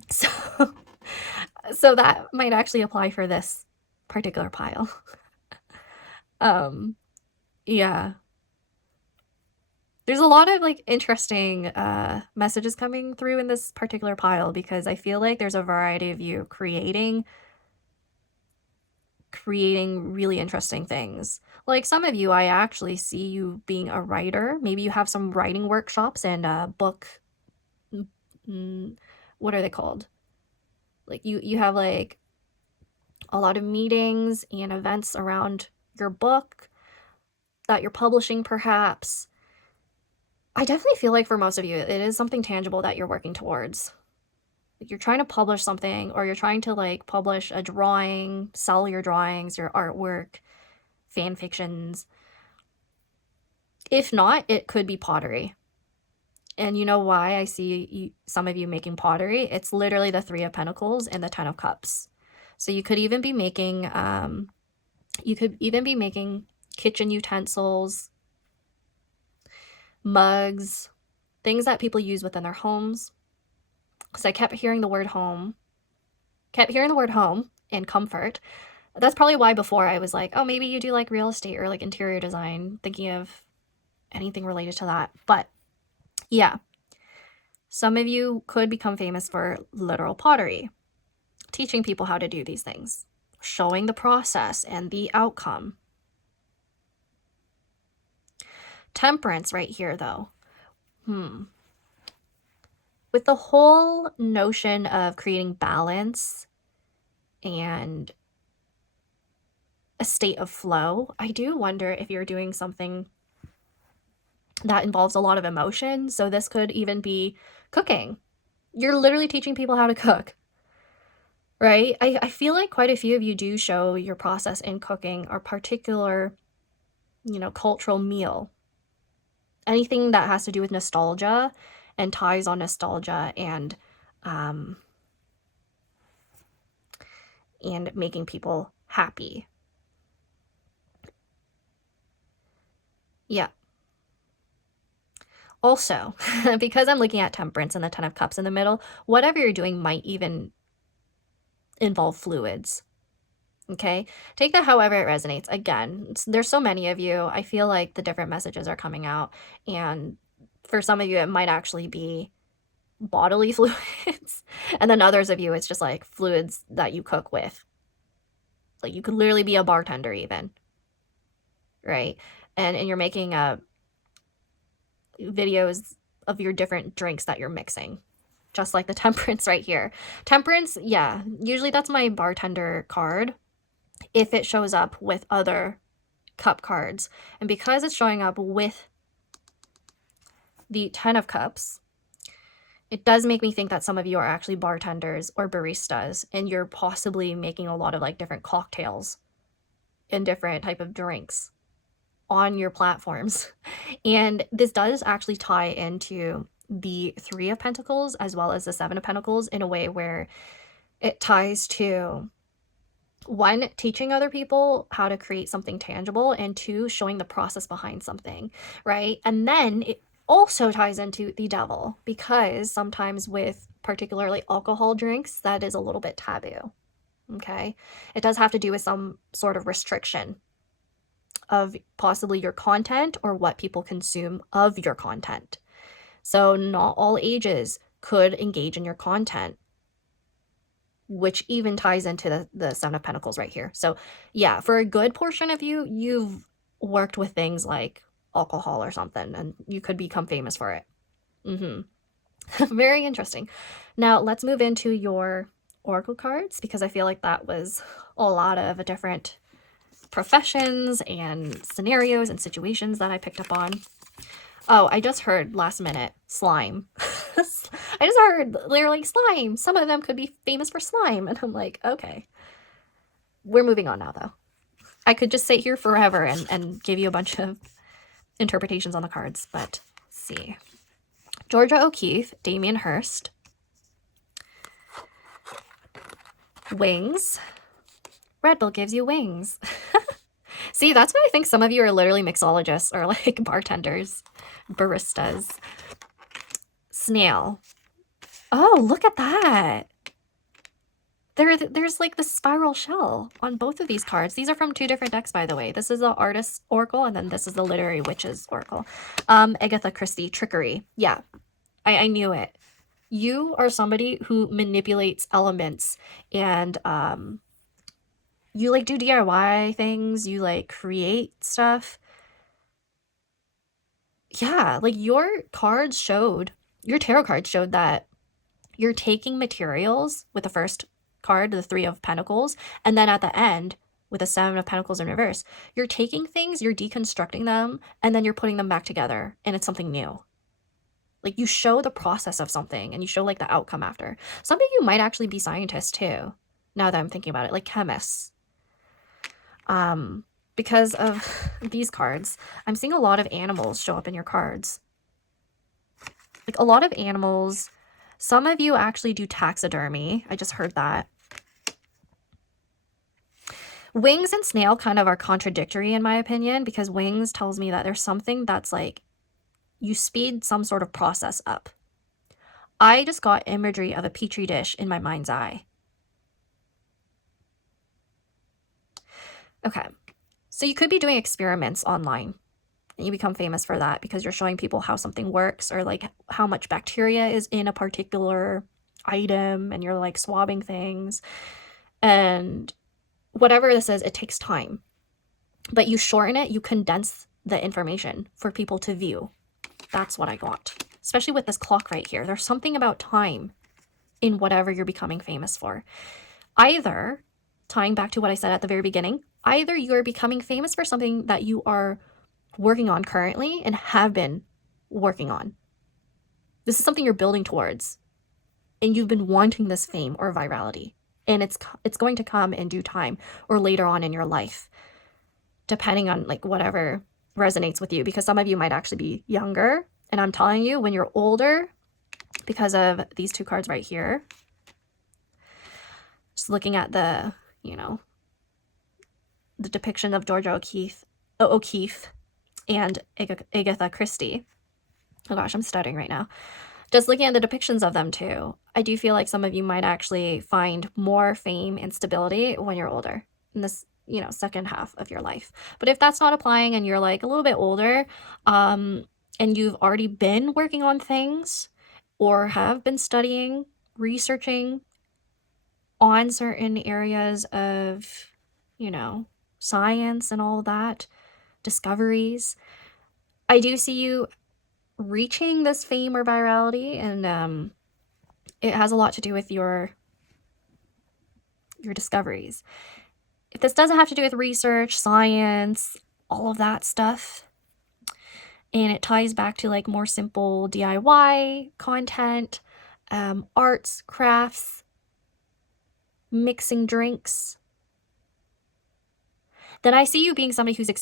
So so that might actually apply for this particular pile. Yeah. There's a lot of like interesting messages coming through in this particular pile, because I feel like there's a variety of you creating really interesting things. Like some of you, I actually see you being a writer. Maybe you have some writing workshops and book, what are they called? Like you have like a lot of meetings and events around your book that you're publishing perhaps. I definitely feel like for most of you, it is something tangible that you're working towards. Like you're trying to publish something, or you're trying to like publish a drawing, sell your drawings, your artwork, fan fictions. If not, it could be pottery. And you know why I see some of you making pottery? It's literally the Three of Pentacles and the Ten of Cups. So you could even be making kitchen utensils, mugs, things that people use within their homes. Because I kept hearing the word home and comfort. That's probably why before I was like, oh, maybe you do like real estate or like interior design, thinking of anything related to that. But yeah, some of you could become famous for literal pottery, teaching people how to do these things, showing the process and the outcome. Temperance right here, though. With the whole notion of creating balance and a state of flow, I do wonder if you're doing something that involves a lot of emotion. So this could even be cooking. You're literally teaching people how to cook, right? I feel like quite a few of you do show your process in cooking or particular, cultural meal. Anything that has to do with nostalgia and ties on nostalgia and making people happy. Yeah. Also, because I'm looking at Temperance and the Ten of Cups in the middle, whatever you're doing might even involve fluids. Okay? Take that however it resonates. Again, there's so many of you. I feel like the different messages are coming out. And for some of you, it might actually be bodily fluids. And then others of you, it's just like fluids that you cook with. Like you could literally be a bartender even. Right? And you're making videos of your different drinks that you're mixing. Just like the Temperance right here. Temperance, yeah, usually that's my bartender card if it shows up with other cup cards. And because it's showing up with the Ten of Cups, it does make me think that some of you are actually bartenders or baristas, and you're possibly making a lot of like different cocktails and different type of drinks on your platforms. And this does actually tie into the Three of Pentacles as well as the Seven of Pentacles in a way where it ties to one, teaching other people how to create something tangible, and two, showing the process behind something, right? And then it also ties into the devil, because sometimes with particularly alcohol drinks, that is a little bit taboo. Okay. It does have to do with some sort of restriction of possibly your content or what people consume of your content. So not all ages could engage in your content, which even ties into the Seven of Pentacles right here. So yeah, for a good portion of you, you've worked with things like alcohol or something, and you could become famous for it. Very interesting. Now let's move into your oracle cards, because I feel like that was a lot of different professions and scenarios and situations that I picked up on. Oh, I just heard last minute slime. I just heard they're like slime. Some of them could be famous for slime. And I'm like, okay. We're moving on now, though. I could just sit here forever and give you a bunch of interpretations on the cards, but let's see. Georgia O'Keeffe, Damien Hirst. Wings. Red Bull gives you wings. See, that's why I think some of you are literally mixologists or like bartenders, baristas. Snail. Oh, look at that. There's like the spiral shell on both of these cards. These are from two different decks, by the way. This is the Artist Oracle, and then this is the Literary Witches Oracle. Agatha Christie, Trickery. Yeah, I knew it. You are somebody who manipulates elements, and you like do DIY things, you like create stuff. Yeah, like your tarot cards showed that you're taking materials with the first card, the Three of Pentacles, and then at the end with the Seven of Pentacles in reverse, you're taking things, you're deconstructing them, and then you're putting them back together, and it's something new. Like you show the process of something, and you show like the outcome after. Some of you might actually be scientists too, now that I'm thinking about it, like chemists. Because of these cards, I'm seeing a lot of animals show up in your cards. Like a lot of animals. Some of you actually do taxidermy. I just heard that. Wings and snail kind of are contradictory in my opinion, because wings tells me that there's something that's like you speed some sort of process up. I just got imagery of a petri dish in my mind's eye. Okay. So you could be doing experiments online, and you become famous for that because you're showing people how something works, or like how much bacteria is in a particular item, and you're like swabbing things. And whatever this is, it takes time. But you shorten it, you condense the information for people to view. That's what I got. Especially with this clock right here. There's something about time in whatever you're becoming famous for. Either, tying back to what I said at the very beginning, either you're becoming famous for something that you are working on currently and have been working on. This is something you're building towards, and you've been wanting this fame or virality, and it's going to come in due time or later on in your life, depending on like whatever resonates with you, because some of you might actually be younger, and I'm telling you, when you're older, because of these two cards right here, just looking at the, you know, the depiction of Georgia O'Keeffe and Agatha Christie. Oh gosh, I'm stuttering right now. Just looking at the depictions of them too, I do feel like some of you might actually find more fame and stability when you're older in this, you know, second half of your life. But if that's not applying and you're like a little bit older, and you've already been working on things or have been studying, researching on certain areas of, you know, science and all that, discoveries, I do see you reaching this fame or virality, and it has a lot to do with your discoveries. If this doesn't have to do with research, science, all of that stuff, and it ties back to like more simple DIY content, arts, crafts, mixing drinks, then I see you being somebody who's very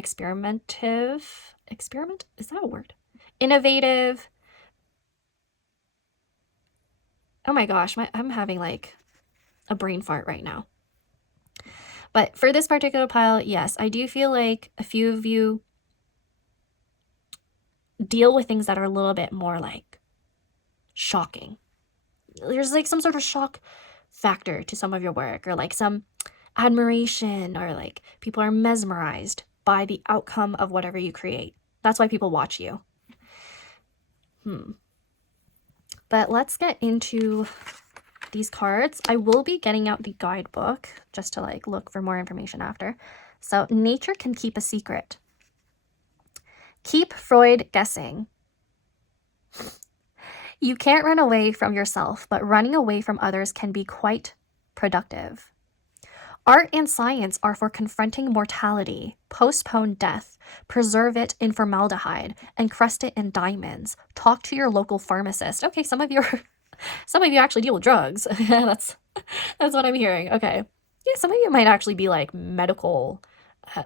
experimentative. Experiment? Is that a word? Innovative. Oh my gosh, I'm having like a brain fart right now. But for this particular pile, yes, I do feel like a few of you deal with things that are a little bit more like shocking. There's like some sort of shock factor to some of your work, or like some admiration, or like people are mesmerized by the outcome of whatever you create. That's why people watch you. But let's get into these cards. I will be getting out the guidebook just to like look for more information after. So nature can keep a secret. Keep Freud guessing. You can't run away from yourself, but running away from others can be quite productive. Art and science are for confronting mortality. Postpone death. Preserve it in formaldehyde. Encrust it in diamonds. Talk to your local pharmacist. Okay, some of you actually deal with drugs. that's what I'm hearing. Okay. Yeah, some of you might actually be like medical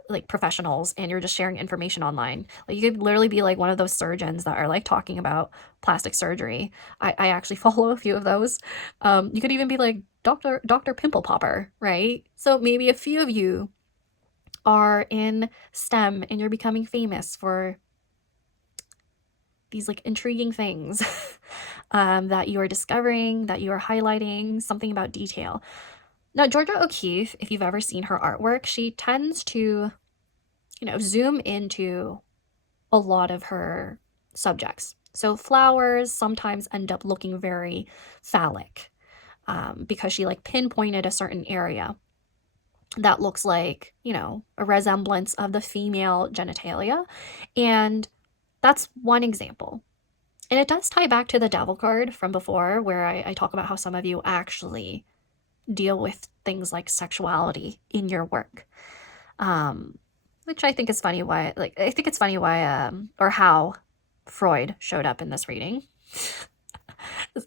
like professionals, and you're just sharing information online. Like you could literally be like one of those surgeons that are like talking about plastic surgery. I actually follow a few of those. You could even be like Dr. Pimple Popper, right? So maybe a few of you are in STEM and you're becoming famous for these like intriguing things that you are discovering, that you are highlighting, something about detail. Now, Georgia O'Keeffe, if you've ever seen her artwork, she tends to, zoom into a lot of her subjects. So flowers sometimes end up looking very phallic because she like pinpointed a certain area that looks like, a resemblance of the female genitalia. And that's one example. And it does tie back to the Devil card from before, where I talk about how some of you actually deal with things like sexuality in your work, which I think is funny why, or how Freud showed up in this reading.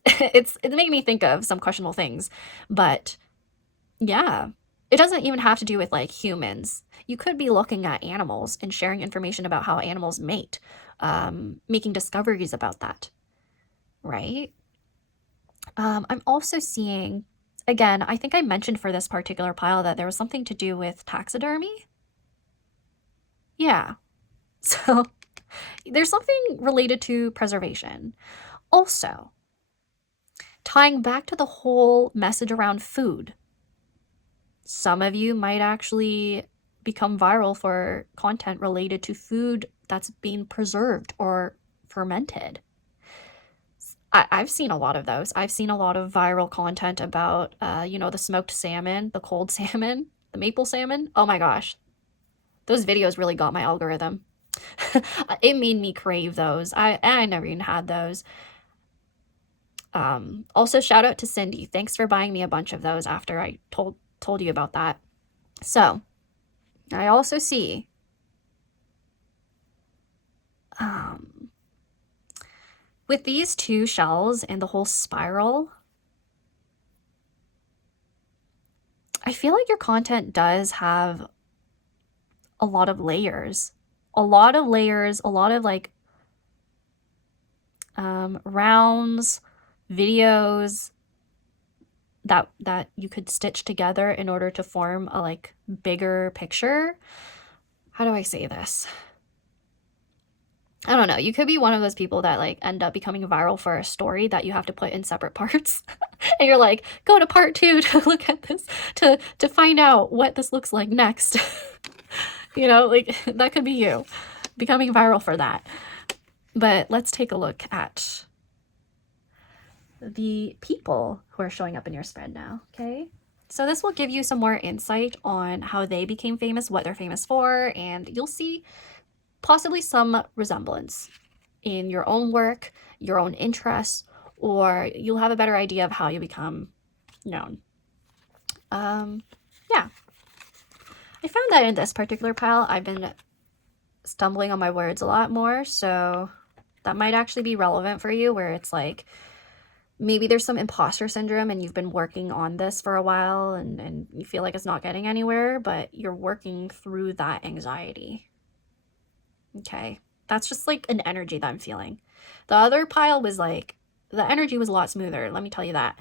It's making me think of some questionable things, but yeah, it doesn't even have to do with like humans. You could be looking at animals and sharing information about how animals mate, making discoveries about that, right? I'm also seeing, again, I think I mentioned for this particular pile that there was something to do with taxidermy. Yeah. So there's something related to preservation. Also, tying back to the whole message around food, some of you might actually become viral for content related to food that's being preserved or fermented. I've seen a lot of those. I've seen a lot of viral content about, the smoked salmon, the cold salmon, the maple salmon. Oh my gosh. Those videos really got my algorithm. It made me crave those. I never even had those. Also, shout out to Cindy. Thanks for buying me a bunch of those after I told you about that. So, I also see with these two shells and the whole spiral, I feel like your content does have a lot of layers. A lot of like rounds, videos that you could stitch together in order to form a like bigger picture. How do I say this? I don't know. You could be one of those people that like end up becoming viral for a story that you have to put in separate parts. And you're like, go to part 2 to look at this, to find out what this looks like next. Like that could be you becoming viral for that. But let's take a look at the people who are showing up in your spread now, okay? So this will give you some more insight on how they became famous, what they're famous for, and you'll see possibly some resemblance in your own work, your own interests, or you'll have a better idea of how you become known. Yeah. I found that in this particular pile, I've been stumbling on my words a lot more, so that might actually be relevant for you, where it's like, maybe there's some imposter syndrome and you've been working on this for a while and you feel like it's not getting anywhere, but you're working through that anxiety. Okay, that's just like an energy that I'm feeling. The other pile was like, the energy was a lot smoother, let me tell you that.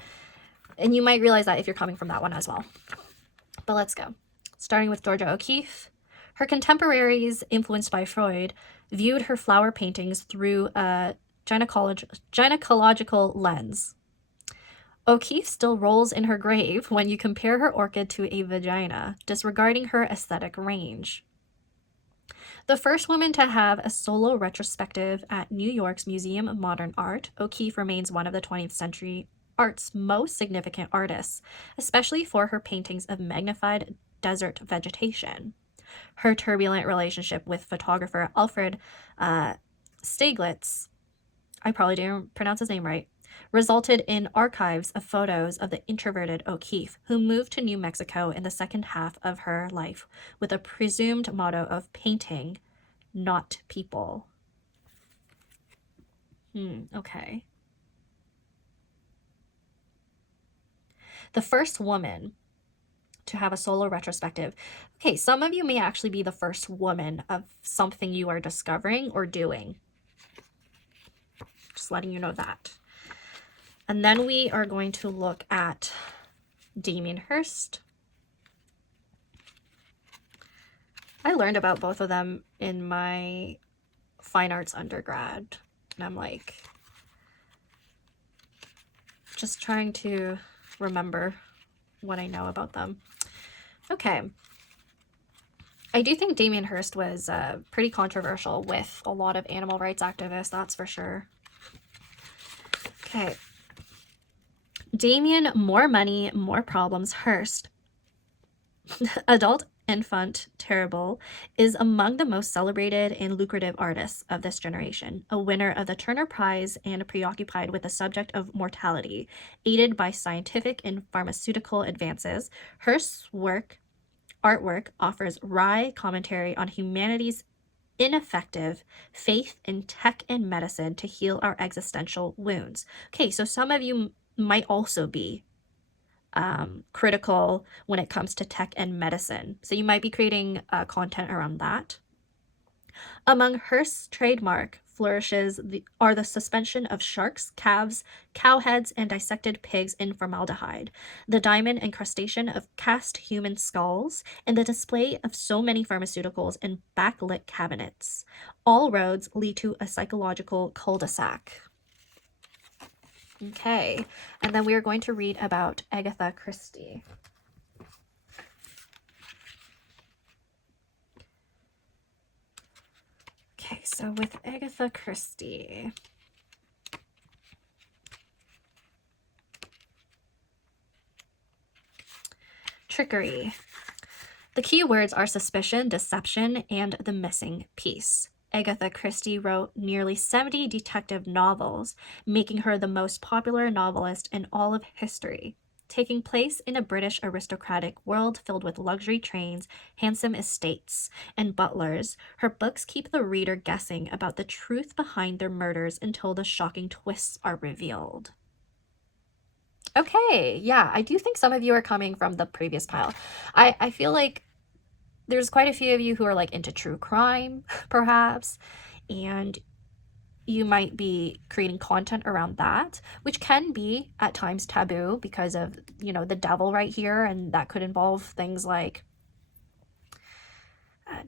And you might realize that if you're coming from that one as well. But let's go. Starting with Georgia O'Keeffe. Her contemporaries, influenced by Freud, viewed her flower paintings through a gynecological lens. O'Keeffe still rolls in her grave when you compare her orchid to a vagina, disregarding her aesthetic range. The first woman to have a solo retrospective at New York's Museum of Modern Art, O'Keeffe remains one of the 20th century art's most significant artists, especially for her paintings of magnified desert vegetation. Her turbulent relationship with photographer Alfred Stieglitz, I probably didn't pronounce his name right, resulted in archives of photos of the introverted O'Keeffe, who moved to New Mexico in the second half of her life with a presumed motto of painting, not people. Okay. The first woman to have a solo retrospective. Okay, some of you may actually be the first woman of something you are discovering or doing. Just letting you know that. And then we are going to look at Damien Hirst. I learned about both of them in my fine arts undergrad. And I'm like, just trying to remember what I know about them. Okay. I do think Damien Hirst was pretty controversial with a lot of animal rights activists, that's for sure. Okay. Damien, more money, more problems. Hirst, adult infant terrible, is among the most celebrated and lucrative artists of this generation, a winner of the Turner Prize and preoccupied with the subject of mortality, aided by scientific and pharmaceutical advances. Hirst's artwork offers wry commentary on humanity's ineffective faith in tech and medicine to heal our existential wounds. Okay, so some of you might also be critical when it comes to tech and medicine. So you might be creating content around that. Among Hirst's trademark flourishes are the suspension of sharks, calves, cow heads, and dissected pigs in formaldehyde, the diamond incrustation of cast human skulls, and the display of so many pharmaceuticals in backlit cabinets. All roads lead to a psychological cul-de-sac. Okay, and then we are going to read about Agatha Christie. Okay, so with Agatha Christie, trickery. The key words are suspicion, deception, and the missing piece. Agatha Christie wrote nearly 70 detective novels, making her the most popular novelist in all of history. Taking place in a British aristocratic world filled with luxury trains, handsome estates, and butlers, her books keep the reader guessing about the truth behind their murders until the shocking twists are revealed. Okay, yeah, I do think some of you are coming from the previous pile. I feel like there's quite a few of you who are like into true crime, perhaps, and you might be creating content around that, which can be at times taboo because of, you know, the devil right here, and that could involve things like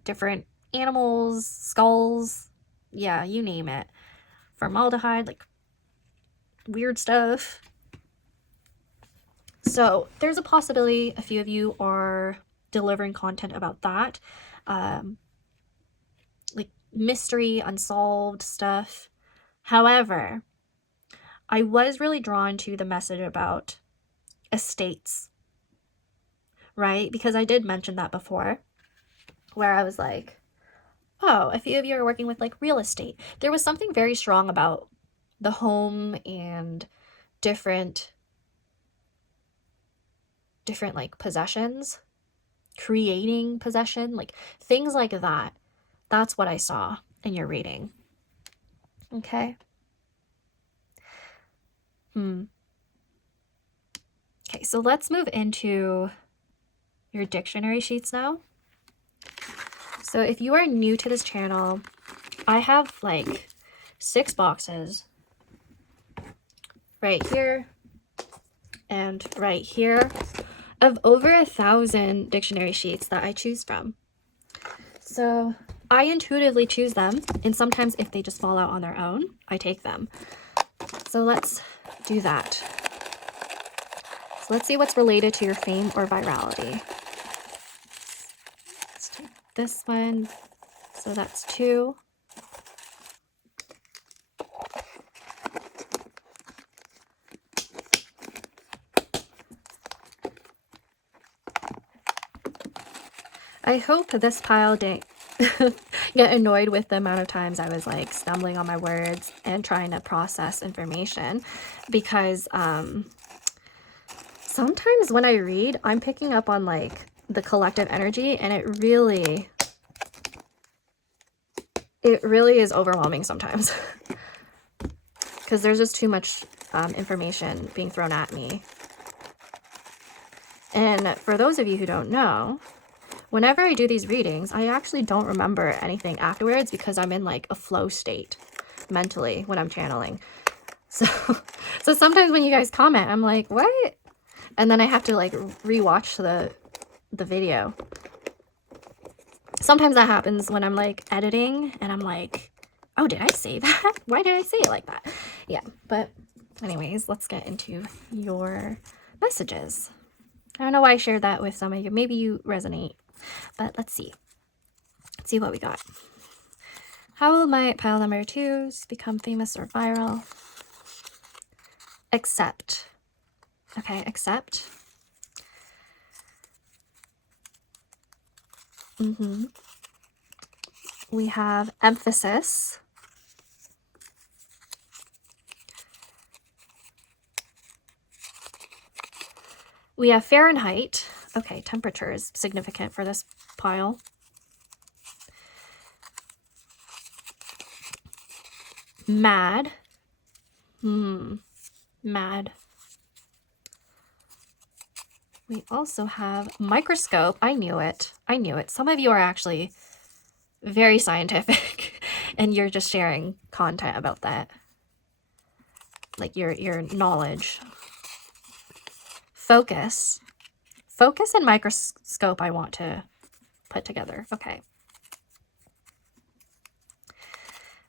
different animals, skulls, yeah, you name it, formaldehyde, like weird stuff. So there's a possibility a few of you are delivering content about that, like mystery, unsolved stuff. However, I was really drawn to the message about estates, right? Because I did mention that before, where I was like, oh, a few of you are working with like real estate. There was something very strong about the home and different like possessions, creating possession, like things like that. That's what I saw in your reading. Okay. Okay, so let's move into your dictionary sheets now. So if you are new to this channel, I have like 6 boxes right here and right here of over 1,000 dictionary sheets that I choose from. So I intuitively choose them, and sometimes if they just fall out on their own, I take them. So let's do that. So let's see what's related to your fame or virality. Let's take this one. So that's 2. I hope this pile didn't get annoyed with the amount of times I was like stumbling on my words and trying to process information, because sometimes when I read, I'm picking up on like the collective energy, and it really is overwhelming sometimes because there's just too much information being thrown at me. And for those of you who don't know, whenever I do these readings, I actually don't remember anything afterwards because I'm in like a flow state mentally when I'm channeling. So sometimes when you guys comment, I'm like, what? And then I have to like rewatch the video. Sometimes that happens when I'm like editing and I'm like, oh, did I say that? Why did I say it like that? Yeah, but anyways, let's get into your messages. I don't know why I shared that with some of you. Maybe you resonate. But let's see. Let's see what we got. How will my pile number 2s become famous or viral? Accept. Okay, accept. We have emphasis. We have Fahrenheit. Okay, temperature is significant for this pile. Mad. Mad. We also have microscope. I knew it. I knew it. Some of you are actually very scientific and you're just sharing content about that. Like your knowledge. Focus. Focus and microscope I want to put together. Okay.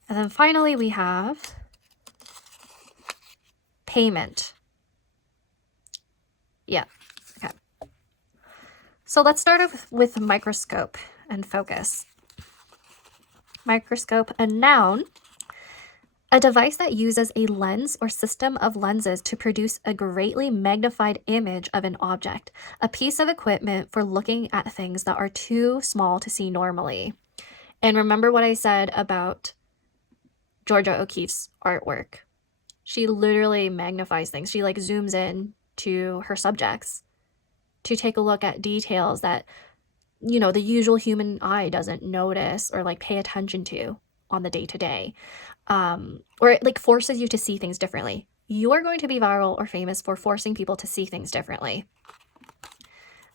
And then finally we have payment. Yeah. Okay. So let's start off with microscope and focus. Microscope, a noun, a device that uses a lens or system of lenses to produce a greatly magnified image of an object, a piece of equipment for looking at things that are too small to see normally. And remember what I said about Georgia O'Keeffe's artwork. She literally magnifies things. She like zooms in to her subjects to take a look at details that, you know, the usual human eye doesn't notice or like pay attention to on the day-to-day. Or it like forces you to see things differently. You are going to be viral or famous for forcing people to see things differently.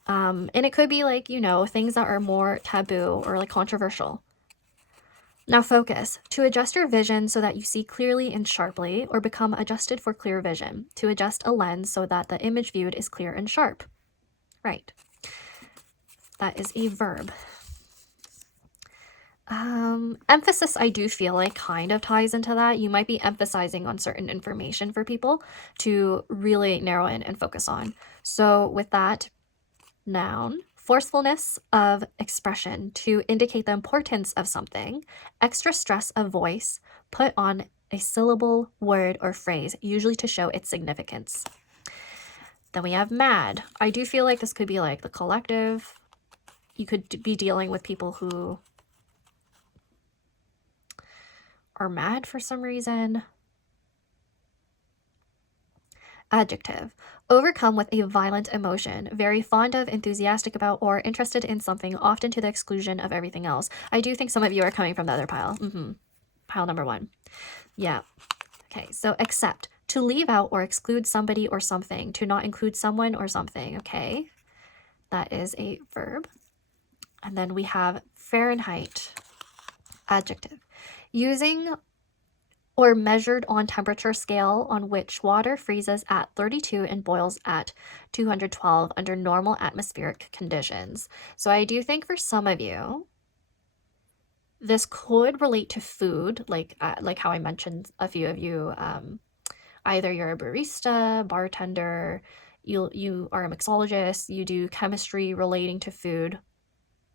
And it could be like, you know, things that are more taboo or like controversial. Now focus. To adjust your vision so that you see clearly and sharply, or become adjusted for clear vision. To adjust a lens so that the image viewed is clear and sharp. Right. That is a verb. Emphasis, I do feel like kind of ties into that. You might be emphasizing on certain information for people to really narrow in and focus on. So with that, noun, forcefulness of expression to indicate the importance of something, extra stress of voice, put on a syllable, word, or phrase, usually to show its significance. Then we have mad. I do feel like this could be like the collective. You could be dealing with people who are mad for some reason. Adjective. Overcome with a violent emotion, very fond of, enthusiastic about, or interested in something, often to the exclusion of everything else. I do think some of you are coming from the other pile. Pile number 1. Yeah. Okay, so accept. To leave out or exclude somebody or something. To not include someone or something. Okay. That is a verb. And then we have Fahrenheit. Adjective. Using or measured on temperature scale on which water freezes at 32 and boils at 212 under normal atmospheric conditions. So I do think for some of you, this could relate to food, like how I mentioned a few of you, either you're a barista, bartender, you are a mixologist, you do chemistry relating to food,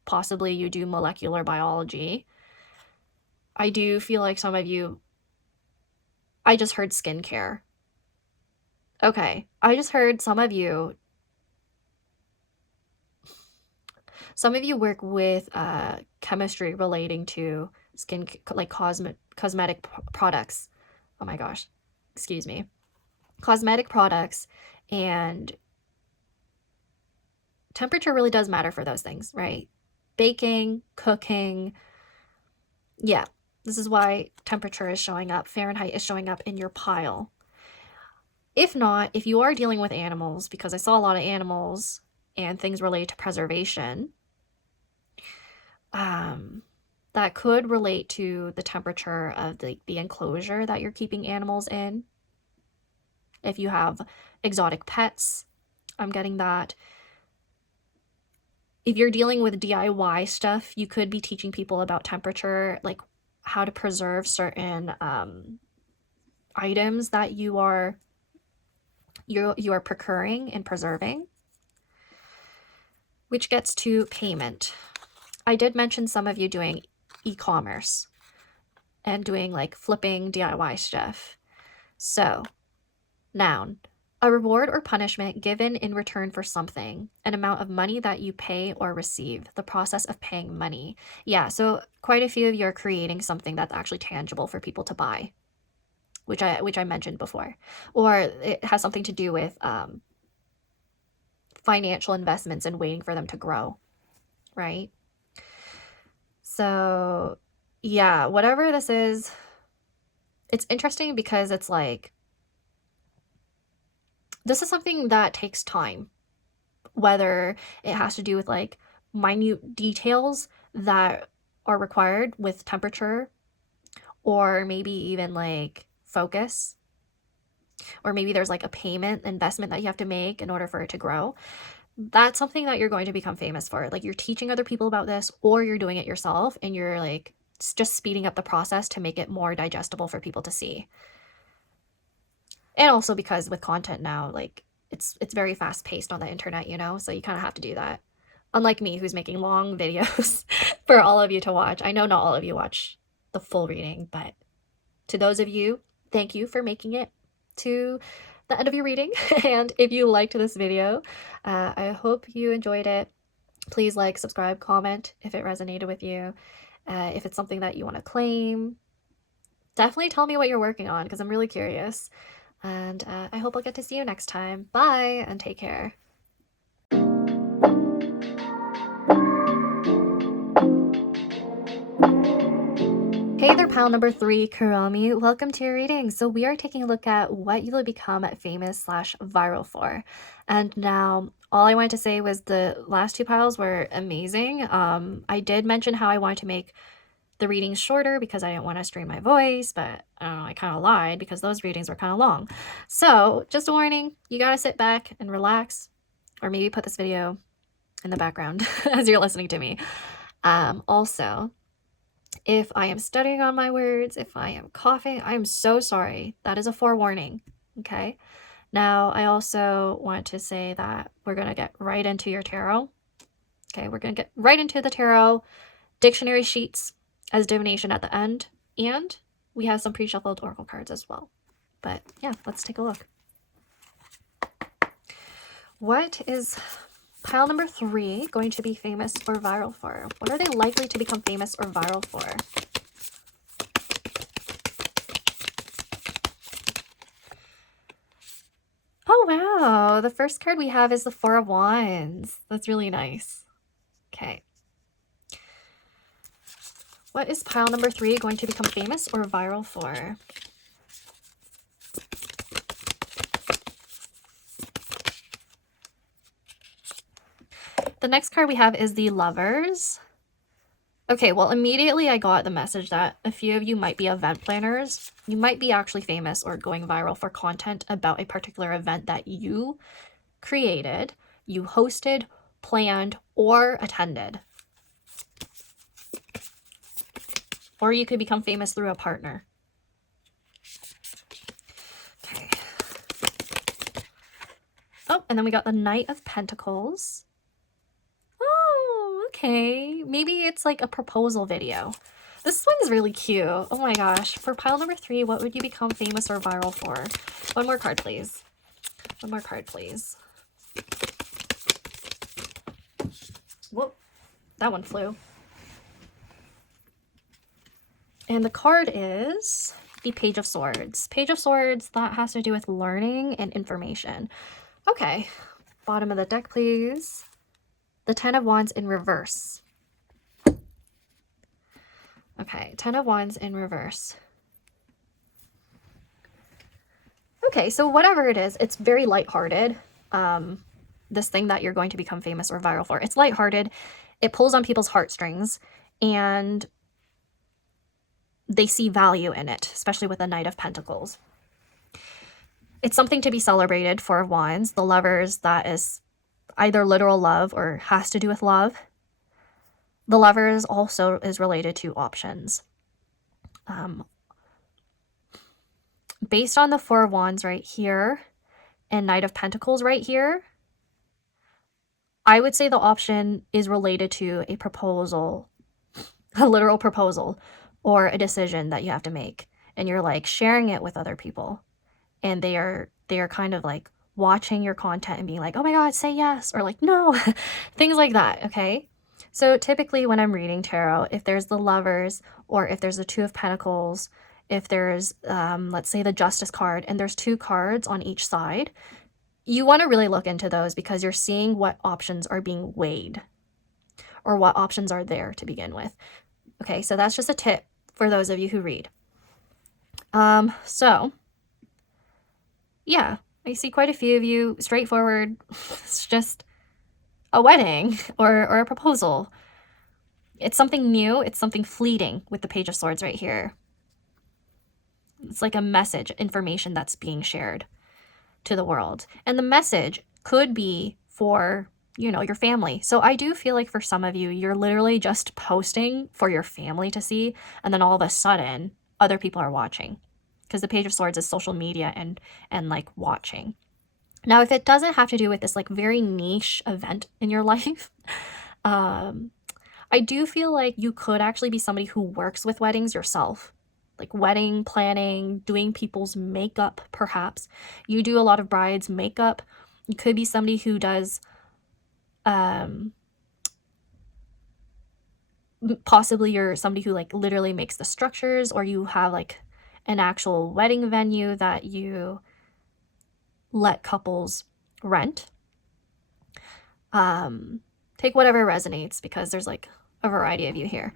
possibly you do molecular biology. I do feel like some of you, I just heard skincare. Okay, I just heard some of you work with chemistry relating to skin, like cosmetic products. Oh my gosh, excuse me. Cosmetic products, and temperature really does matter for those things, right? Baking, cooking. Yeah, this is why temperature is showing up. Fahrenheit is showing up in your pile. If not, if you are dealing with animals, because I saw a lot of animals and things related to preservation, that could relate to the temperature of the enclosure that you're keeping animals in. If you have exotic pets, I'm getting that. If you're dealing with DIY stuff, you could be teaching people about temperature, like how to preserve certain items that you are procuring and preserving. Which gets to payment. I did mention some of you doing e-commerce and doing like flipping DIY stuff. So, noun. A reward or punishment given in return for something, an amount of money that you pay or receive, the process of paying money. Yeah, so quite a few of you are creating something that's actually tangible for people to buy, which I mentioned before. Or it has something to do with financial investments and waiting for them to grow, right? So, yeah, whatever this is, it's interesting because it's like, this is something that takes time, whether it has to do with like minute details that are required with temperature, or maybe even like focus, or maybe there's like a payment investment that you have to make in order for it to grow. That's something that you're going to become famous for. Like you're teaching other people about this, or you're doing it yourself and you're like just speeding up the process to make it more digestible for people to see. And also because with content now, like it's very fast paced on the internet, you know, so you kind of have to do that. Unlike me, who's making long videos for all of you to watch. I know not all of you watch the full reading, but to those of you, thank you for making it to the end of your reading. And if you liked this video, I hope you enjoyed it. Please like, subscribe, comment if it resonated with you. If it's something that you want to claim, definitely tell me what you're working on because I'm really curious. And I hope I'll get to see you next time. Bye, and take care. Hey there, pile number 3, Kuromi. Welcome to your reading. So we are taking a look at what you will become famous/viral for. And now, all I wanted to say was the last 2 piles were amazing. I did mention how I wanted to make the readings shorter because I didn't want to strain my voice, but I don't know, I kind of lied because those readings were kind of long. So just a warning, you gotta sit back and relax, or maybe put this video in the background as you're listening to me. Also, if I am stuttering on my words, if I am coughing, I am so sorry. That is a forewarning, okay? Now, I also want to say that we're going to get right into your tarot. Okay, we're going to get right into the tarot dictionary sheets as divination at the end, and we have some pre-shuffled oracle cards as well. But yeah, let's take a look. What is pile number 3 going to be famous or viral for? What are they likely to become famous or viral for? Oh, wow. The first card we have is the 4 of Wands. That's really nice. Okay. What is pile number 3 going to become famous or viral for? The next card we have is the Lovers. Okay, well, immediately I got the message that a few of you might be event planners. You might be actually famous or going viral for content about a particular event that you created, you hosted, planned, or attended. Or you could become famous through a partner. Okay. Oh, and then we got the Knight of Pentacles. Oh, okay. Maybe it's like a proposal video. This one's really cute. Oh my gosh. For pile number 3, what would you become famous or viral for? One more card, please. One more card, please. Whoop. That one flew. And the card is the Page of Swords. Page of Swords, that has to do with learning and information. Okay. Bottom of the deck, please. The Ten of Wands in reverse. Okay, Ten of Wands in reverse. Okay, so whatever it is, it's very lighthearted. This thing that you're going to become famous or viral for. It's lighthearted. It pulls on people's heartstrings, and they see value in it, especially with the Knight of Pentacles. It's something to be celebrated for Wands. The Lovers, that is either literal love or has to do with love. The Lovers also is related to options. Based on the Four of Wands right here and Knight of Pentacles right here, I would say the option is related to a proposal, a literal proposal, or a decision that you have to make. And you're like sharing it with other people. And they are kind of like watching your content and being like, oh my God, say yes, or like, no, things like that, okay? So typically when I'm reading tarot, if there's the Lovers, or if there's the Two of Pentacles, if there's, let's say the Justice card, and there's 2 cards on each side, you want to really look into those because you're seeing what options are being weighed or what options are there to begin with. Okay, so that's just a tip for those of you who read. So, yeah, I see quite a few of you, straightforward, it's just a wedding or a proposal. It's something new, it's something fleeting with the Page of Swords right here. It's like a message, information that's being shared to the world. And the message could be for, you know, your family. So I do feel like for some of you, you're literally just posting for your family to see, and then all of a sudden, other people are watching. Because the Page of Swords is social media and like watching. Now, if it doesn't have to do with this like very niche event in your life, I do feel like you could actually be somebody who works with weddings yourself. Like wedding planning, doing people's makeup, perhaps. You do a lot of brides' makeup. You could be somebody who does, possibly you're somebody who like literally makes the structures, or you have like an actual wedding venue that you let couples rent. Take whatever resonates because there's like a variety of you here.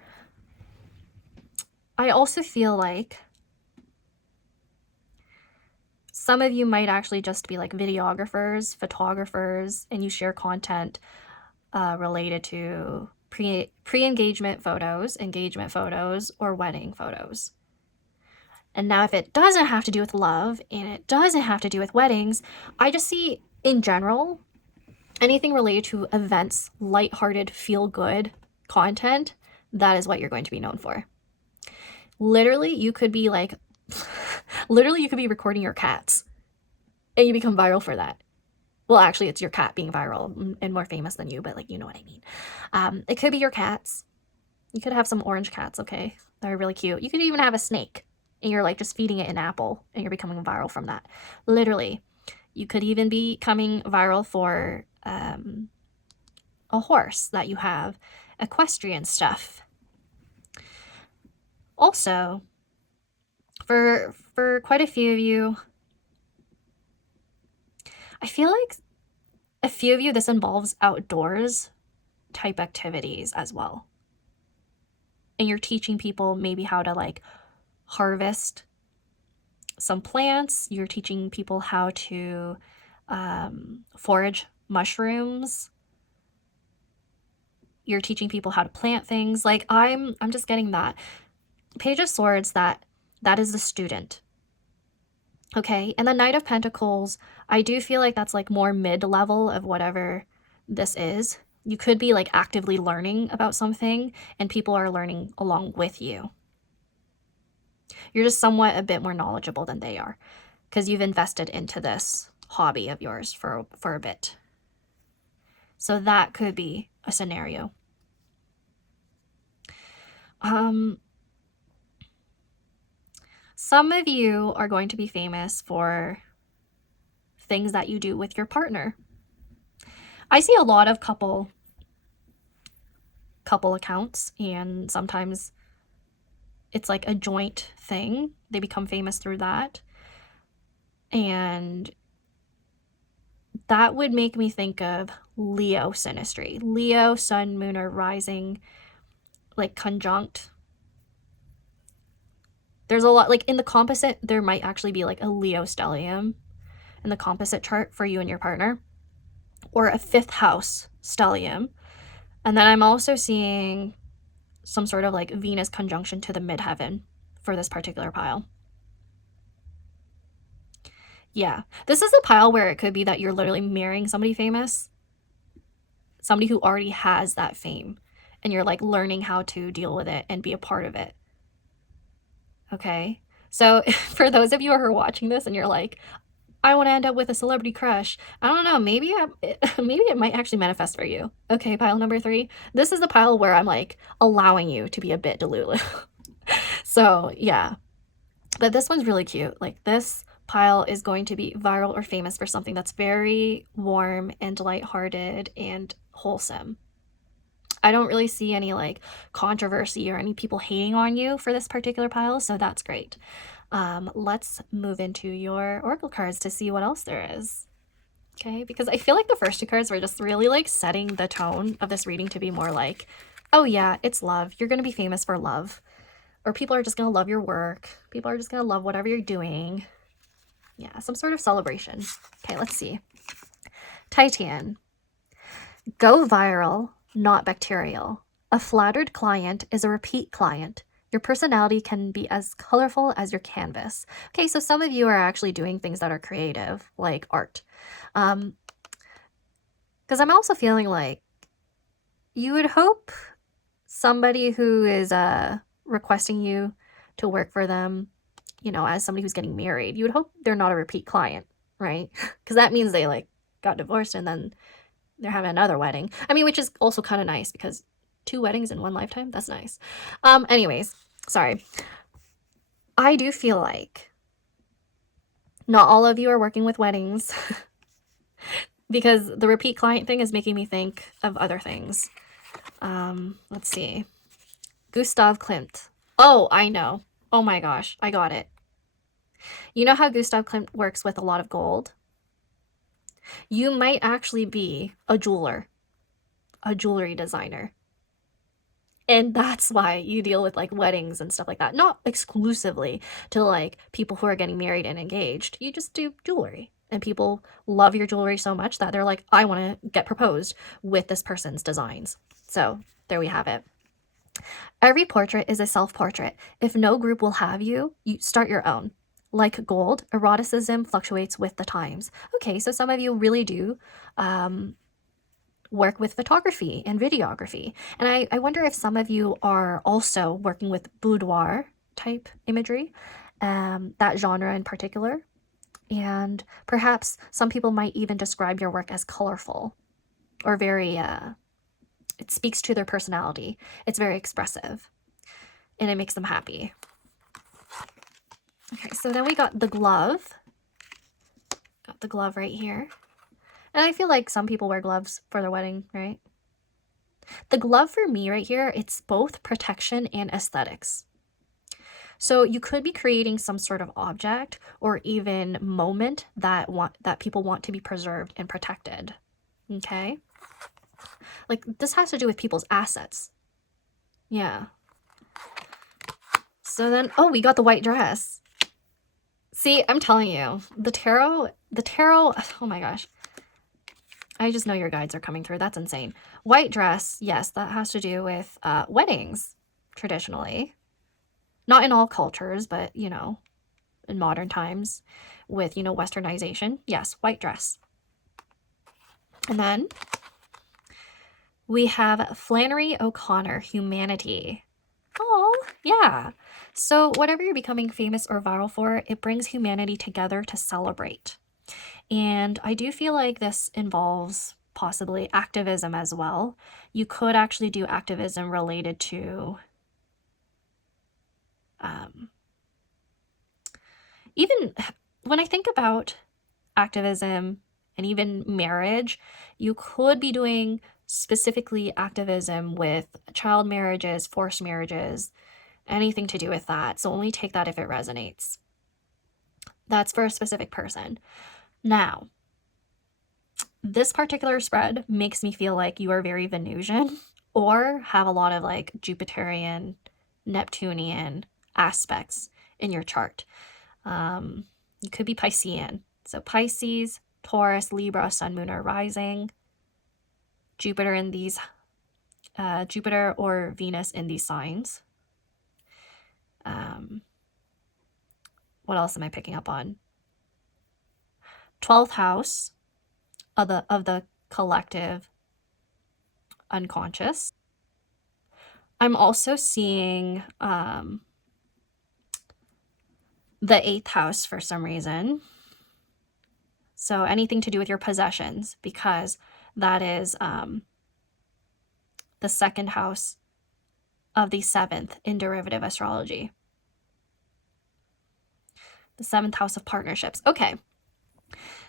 I also feel like some of you might actually just be like videographers, photographers, and you share content related to pre-engagement photos, engagement photos, or wedding photos. And now if it doesn't have to do with love and it doesn't have to do with weddings, I just see in general, anything related to events, lighthearted, feel-good content, that is what you're going to be known for. Literally, you could be like, literally you could be recording your cats and you become viral for that. Well, actually, it's your cat being viral and more famous than you, but like, you know what I mean. It could be your cats. You could have some orange cats, okay? They're really cute. You could even have a snake and you're like just feeding it an apple and you're becoming viral from that. Literally. You could even be becoming viral for a horse that you have, equestrian stuff. Also, for quite a few of you, I feel like a few of you, this involves outdoors type activities as well. And you're teaching people maybe how to like harvest some plants. You're teaching people how to forage mushrooms. you're teaching people how to plant things. Like I'm just getting that. Page of Swords, that is the student. Okay, and the Knight of Pentacles, I do feel like that's like more mid-level of whatever this is. You could be like actively learning about something and people are learning along with you. You're just somewhat a bit more knowledgeable than they are because you've invested into this hobby of yours for a bit. So that could be a scenario. Some of you are going to be famous for things that you do with your partner. I see a lot of couple accounts, and sometimes it's like a joint thing. They become famous through that. And that would make me think of Leo synastry. Leo, sun, moon, or rising, like conjunct. There's a lot, like in the composite, there might actually be like a Leo stellium in the composite chart for you and your partner, or a 5th house stellium. And then I'm also seeing some sort of like Venus conjunction to the midheaven for this particular pile. Yeah, this is a pile where it could be that you're literally marrying somebody famous, somebody who already has that fame, and you're like learning how to deal with it and be a part of it. Okay, so for those of you who are watching this and you're like, I want to end up with a celebrity crush, I don't know, maybe it might actually manifest for you. Okay, pile number 3. This is the pile where I'm like allowing you to be a bit delulu. So yeah, but this one's really cute. Like this pile is going to be viral or famous for something that's very warm and lighthearted and wholesome. I don't really see any like controversy or any people hating on you for this particular pile, so that's great. Let's move into your oracle cards to see what else there is. Okay, because I feel like the first 2 cards were just really like setting the tone of this reading to be more like, oh yeah, it's love. You're going to be famous for love. Or people are just going to love your work. People are just going to love whatever you're doing. Yeah, some sort of celebration. Okay, let's see. Titan. Go viral, not bacterial. A flattered client is a repeat client. Your personality can be as colorful as your canvas. Okay, so some of you are actually doing things that are creative, like art. Because I'm also feeling like you would hope somebody who is requesting you to work for them, you know, as somebody who's getting married, you would hope they're not a repeat client, right? Because that means they like got divorced and then they're having another wedding. I mean, which is also kind of nice because 2 weddings in one lifetime, that's nice. Anyways, sorry. I do feel like not all of you are working with weddings because the repeat client thing is making me think of other things. Let's see. Gustav Klimt. Oh, I know. Oh my gosh, I got it. You know how Gustav Klimt works with a lot of gold? You might actually be a jeweler, a jewelry designer. And that's why you deal with like weddings and stuff like that. Not exclusively to like people who are getting married and engaged. You just do jewelry. And people love your jewelry so much that they're like, I want to get proposed with this person's designs. So there we have it. Every portrait is a self-portrait. If no group will have you, you start your own. Like gold, eroticism fluctuates with the times. Okay, so some of you really do work with photography and videography. And I wonder if some of you are also working with boudoir type imagery, that genre in particular. And perhaps some people might even describe your work as colorful or very, it speaks to their personality. It's very expressive and it makes them happy. Okay, so then we got the glove. Got the glove right here. And I feel like some people wear gloves for their wedding, right? The glove for me right here, it's both protection and aesthetics. So you could be creating some sort of object or even moment that people want to be preserved and protected. Okay? Like this has to do with people's assets. Yeah. So then, oh, we got the white dress. See, I'm telling you, the tarot, oh my gosh. I just know your guides are coming through. That's insane. White dress, yes, that has to do with weddings, traditionally. Not in all cultures, but, you know, in modern times with, you know, westernization. Yes, white dress. And then we have Flannery O'Connor, humanity. Oh, yeah. So whatever you're becoming famous or viral for, it brings humanity together to celebrate. And I do feel like this involves possibly activism as well. You could actually do activism related to even when I think about activism and even marriage, you could be doing specifically activism with child marriages, forced marriages, anything to do with that. So only take that if it resonates. That's for a specific person. Now, this particular spread makes me feel like you are very Venusian or have a lot of like Jupiterian, Neptunian aspects in your chart. You could be Piscean. So Pisces, Taurus, Libra, Sun, Moon, or Rising. Jupiter in these, Jupiter or Venus in these signs. What else am I picking up on? 12th house of the collective unconscious. I'm also seeing the 8th house for some reason. So anything to do with your possessions, because that is the 2nd house of the 7th in derivative astrology. The 7th house of partnerships. Okay.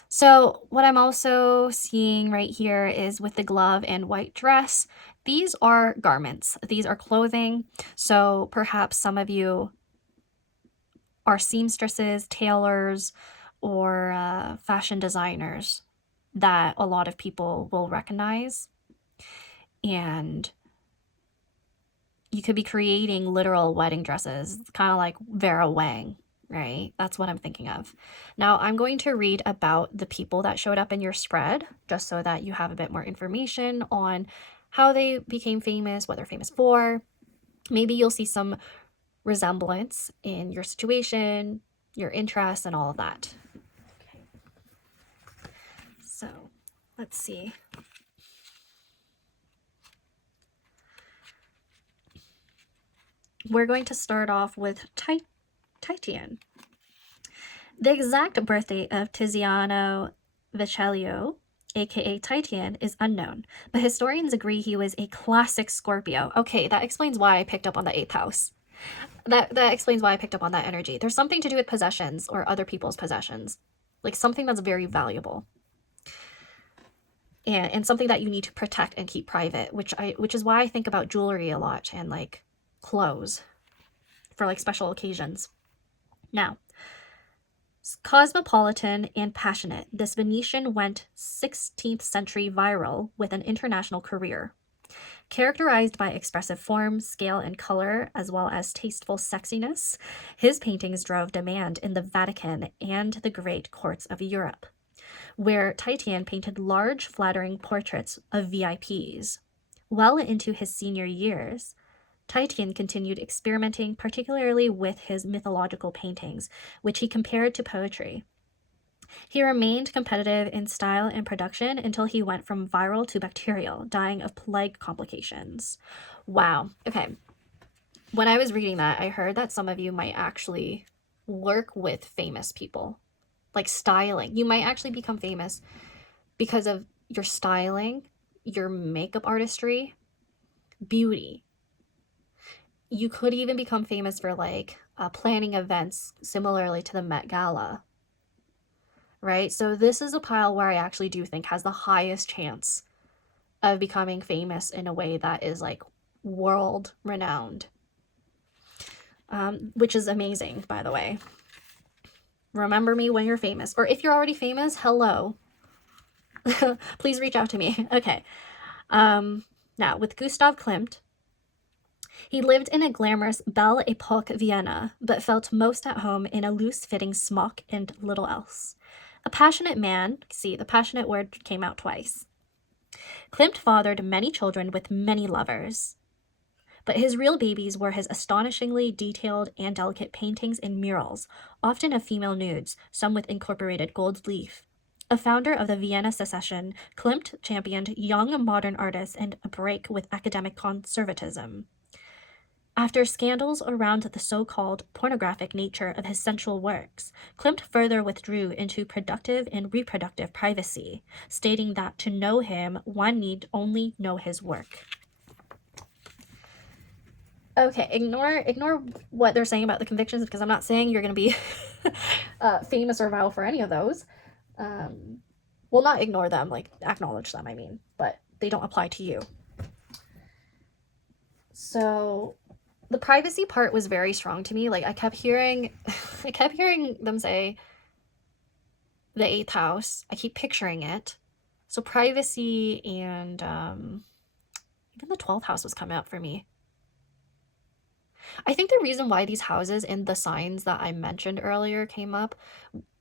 So what I'm also seeing right here is with the glove and white dress, these are garments. These are clothing. So perhaps some of you are seamstresses, tailors, or fashion designers that a lot of people will recognize. And you could be creating literal wedding dresses, kind of like Vera Wang, right? That's what I'm thinking of. Now, I'm going to read about the people that showed up in your spread, just so that you have a bit more information on how they became famous, what they're famous for. Maybe you'll see some resemblance in your situation, your interests, and all of that. Okay. So, let's see. We're going to start off with Titian. The exact birthday of Tiziano Vecellio, aka Titian, is unknown, but historians agree he was a classic Scorpio. Okay, that explains why I picked up on the 8th house. That explains why I picked up on that energy. There's something to do with possessions or other people's possessions, like something that's very valuable. And something that you need to protect and keep private, which is why I think about jewelry a lot and like clothes for like special occasions. Now, cosmopolitan and passionate, this Venetian went 16th century viral with an international career. Characterized by expressive form, scale, and color, as well as tasteful sexiness, his paintings drove demand in the Vatican and the great courts of Europe, where Titian painted large, flattering portraits of VIPs. Well into his senior years, Titian continued experimenting, particularly with his mythological paintings, which he compared to poetry. He remained competitive in style and production until he went from viral to bacterial, dying of plague complications. Wow. Okay. When I was reading that, I heard that some of you might actually work with famous people, like styling. You might actually become famous because of your styling, your makeup artistry, beauty. You could even become famous for like planning events similarly to the Met Gala, right? So this is a pile where I actually do think has the highest chance of becoming famous in a way that is like world renowned, which is amazing, by the way. Remember me when you're famous, or if you're already famous, hello. Please reach out to me. Okay. Now, with Gustav Klimt, he lived in a glamorous Belle Epoque Vienna, but felt most at home in a loose-fitting smock and little else. A passionate man, see, the passionate word came out twice. Klimt fathered many children with many lovers, but his real babies were his astonishingly detailed and delicate paintings and murals, often of female nudes, some with incorporated gold leaf. A founder of the Vienna Secession, Klimt championed young modern artists and a break with academic conservatism. After scandals around the so-called pornographic nature of his sensual works, Klimt further withdrew into productive and reproductive privacy, stating that to know him, one need only know his work. Okay, ignore what they're saying about the convictions, because I'm not saying you're going to be famous or vile for any of those. Well, not ignore them, like acknowledge them, I mean, but they don't apply to you. So the privacy part was very strong to me. Like I kept hearing them say the 8th house. I keep picturing it. So privacy and even the 12th house was coming up for me. I think the reason why these houses and the signs that I mentioned earlier came up,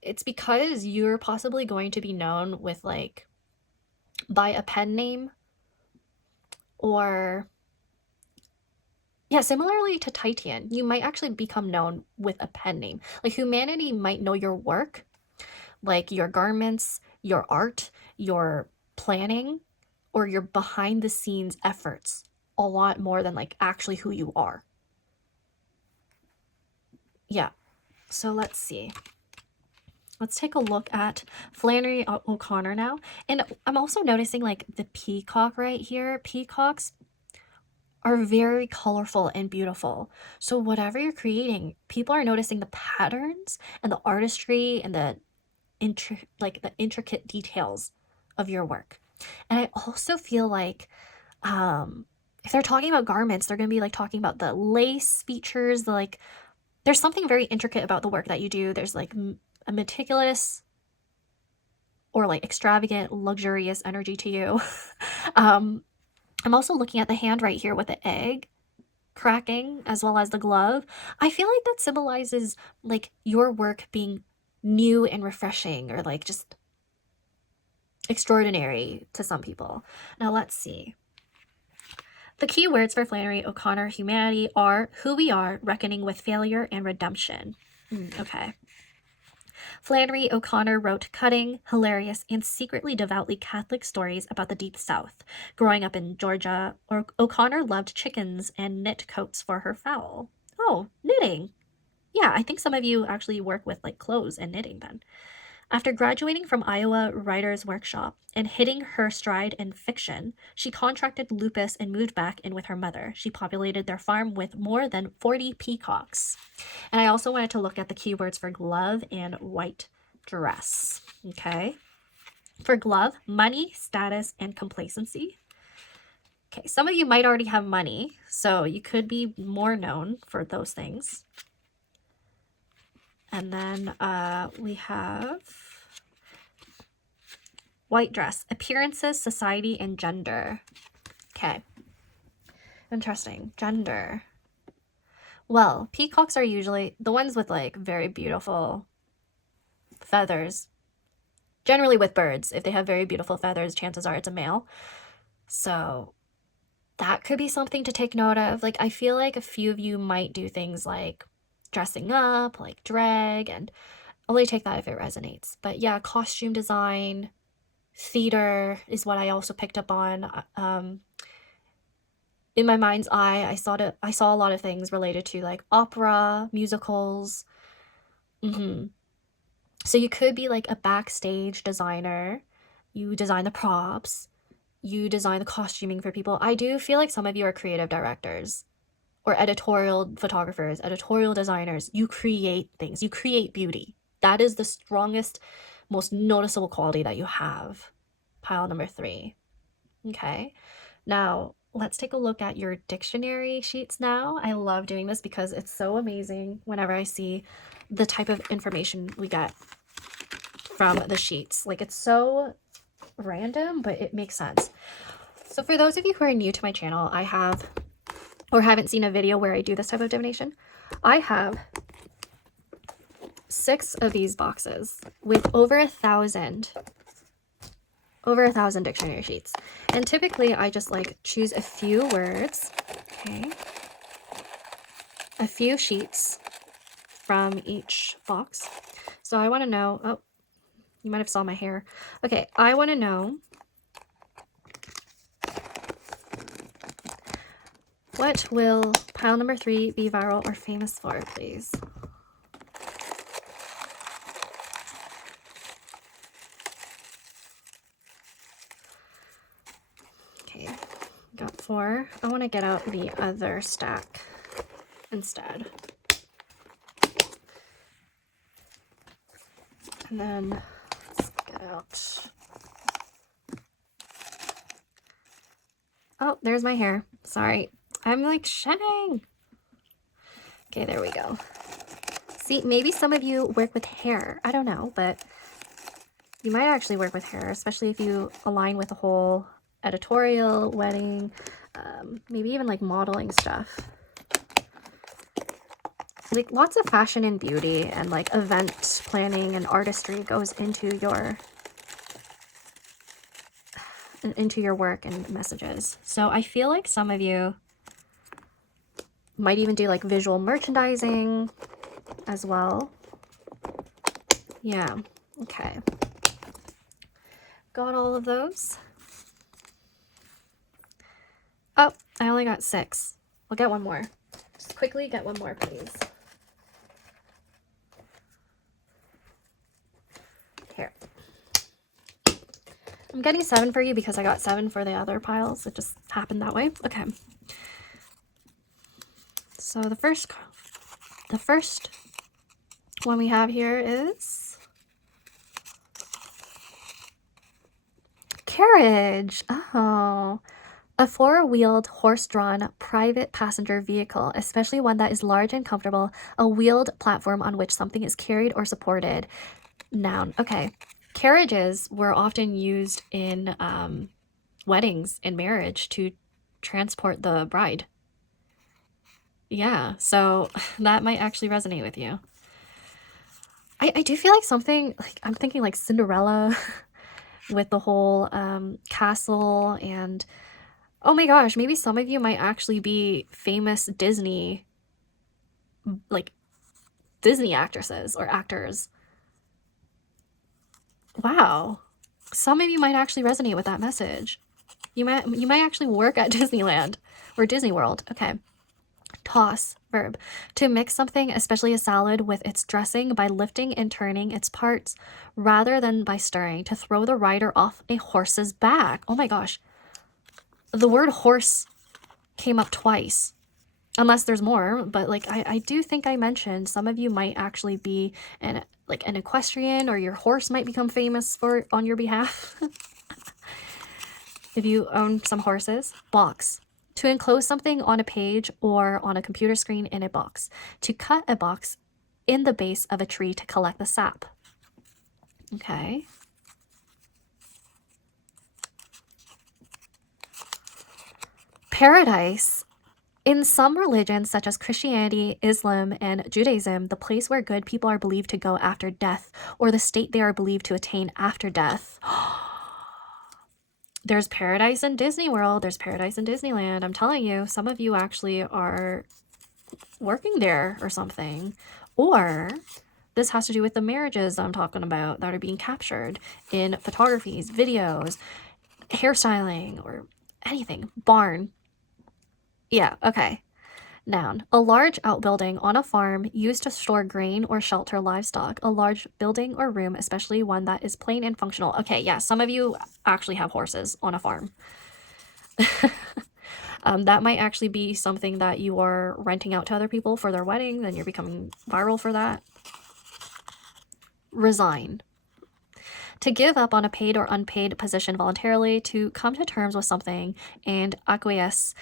it's because you're possibly going to be known with like by a pen name, or yeah, similarly to Titan, you might actually become known with a pen name. Like humanity might know your work, like your garments, your art, your planning, or your behind the scenes efforts a lot more than like actually who you are. Yeah, so let's see. Let's take a look at Flannery O'Connor now. And I'm also noticing like the peacock right here. Peacocks are very colorful and beautiful. So whatever you're creating, people are noticing the patterns and the artistry and the intricate details of your work. And I also feel like if they're talking about garments, they're going to be like talking about the lace features, like there's something very intricate about the work that you do. There's like a meticulous or like extravagant, luxurious energy to you. I'm also looking at the hand right here with the egg cracking as well as the glove. I feel like that symbolizes like your work being new and refreshing, or like just extraordinary to some people. Now let's see. The key words for Flannery O'Connor humanity are who we are, reckoning with failure, and redemption. Okay. Flannery O'Connor wrote cutting, hilarious, and secretly devoutly Catholic stories about the Deep South. Growing up in Georgia, O'Connor loved chickens and knit coats for her fowl. Oh, knitting. Yeah, I think some of you actually work with like clothes and knitting then. After graduating from Iowa Writers Workshop and hitting her stride in fiction, she contracted lupus and moved back in with her mother. She populated their farm with more than 40 peacocks. And I also wanted to look at the keywords for glove and white dress. Okay. For glove, money, status, and complacency. Okay, some of you might already have money, so you could be more known for those things. And then we have white dress, appearances, society, and gender. Okay. Interesting. Gender. Well, peacocks are usually the ones with like very beautiful feathers. Generally with birds, if they have very beautiful feathers, chances are it's a male. So that could be something to take note of. Like I feel like a few of you might do things like dressing up, like drag, and only take that if it resonates. But yeah, costume design, theater is what I also picked up on. In my mind's eye, I saw a lot of things related to like opera, musicals. So you could be like a backstage designer. You design the props. You design the costuming for people. I do feel like some of you are creative directors or editorial photographers, editorial designers. You create things. You create beauty. That is the strongest, most noticeable quality that you have. Pile number 3. Okay. Now, let's take a look at your dictionary sheets now. I love doing this because it's so amazing whenever I see the type of information we get from the sheets. Like it's so random, but it makes sense. So for those of you who are new to my channel, I have, or haven't seen a video where I do this type of divination, I have 6 of these boxes with over 1,000 over 1,000 dictionary sheets. And typically I just like choose a few words, okay, a few sheets from each box. So I want to know, oh, you might have saw my hair. Okay, I want to know what will pile number 3 be viral or famous for, please? Okay, got 4. I want to get out the other stack instead. And then let's get out. Oh, there's my hair. Sorry. I'm like shedding. Okay, there we go. See, maybe some of you work with hair. I don't know, but you might actually work with hair, especially if you align with the whole editorial, wedding, maybe even like modeling stuff. Like lots of fashion and beauty and like event planning and artistry goes into your work and messages. So I feel like some of you might even do like visual merchandising as well. Yeah, okay. Got all of those. Oh, I only got 6. I'll get one more. Just quickly get one more, please. Here. I'm getting 7 for you because I got 7 for the other piles. It just happened that way. Okay. So the first one we have here is carriage. Oh. A 4-wheeled, horse-drawn, private passenger vehicle, especially one that is large and comfortable, a wheeled platform on which something is carried or supported. Noun. Okay. Carriages were often used in weddings and marriage to transport the bride. Yeah, so that might actually resonate with you. I do feel like something, like I'm thinking like Cinderella with the whole castle and... Oh my gosh, maybe some of you might actually be famous Disney, like Disney actresses or actors. Wow. Some of you might actually resonate with that message. You might actually work at Disneyland or Disney World. Okay. Toss, verb. To mix something, especially a salad, with its dressing by lifting and turning its parts rather than by stirring. To throw the rider off a horse's back. Oh my gosh. The word horse came up twice, unless there's more, but like I do think I mentioned some of you might actually be an equestrian, or your horse might become famous on your behalf. If you own some horses. Box. To enclose something on a page or on a computer screen in a box. To cut a box in the base of a tree to collect the sap. Okay. Paradise. In some religions, such as Christianity, Islam, and Judaism, the place where good people are believed to go after death, or the state they are believed to attain after death. There's paradise in Disney World. There's paradise in Disneyland. I'm telling you, some of you actually are working there or something. Or this has to do with the marriages I'm talking about that are being captured in photographies, videos, hairstyling, or anything. Barn. Yeah, okay. Noun. A large outbuilding on a farm used to store grain or shelter livestock. A large building or room, especially one that is plain and functional. Okay, yeah, some of you actually have horses on a farm. That might actually be something that you are renting out to other people for their wedding, then you're becoming viral for that. Resign. To give up on a paid or unpaid position voluntarily, to come to terms with something and acquiesce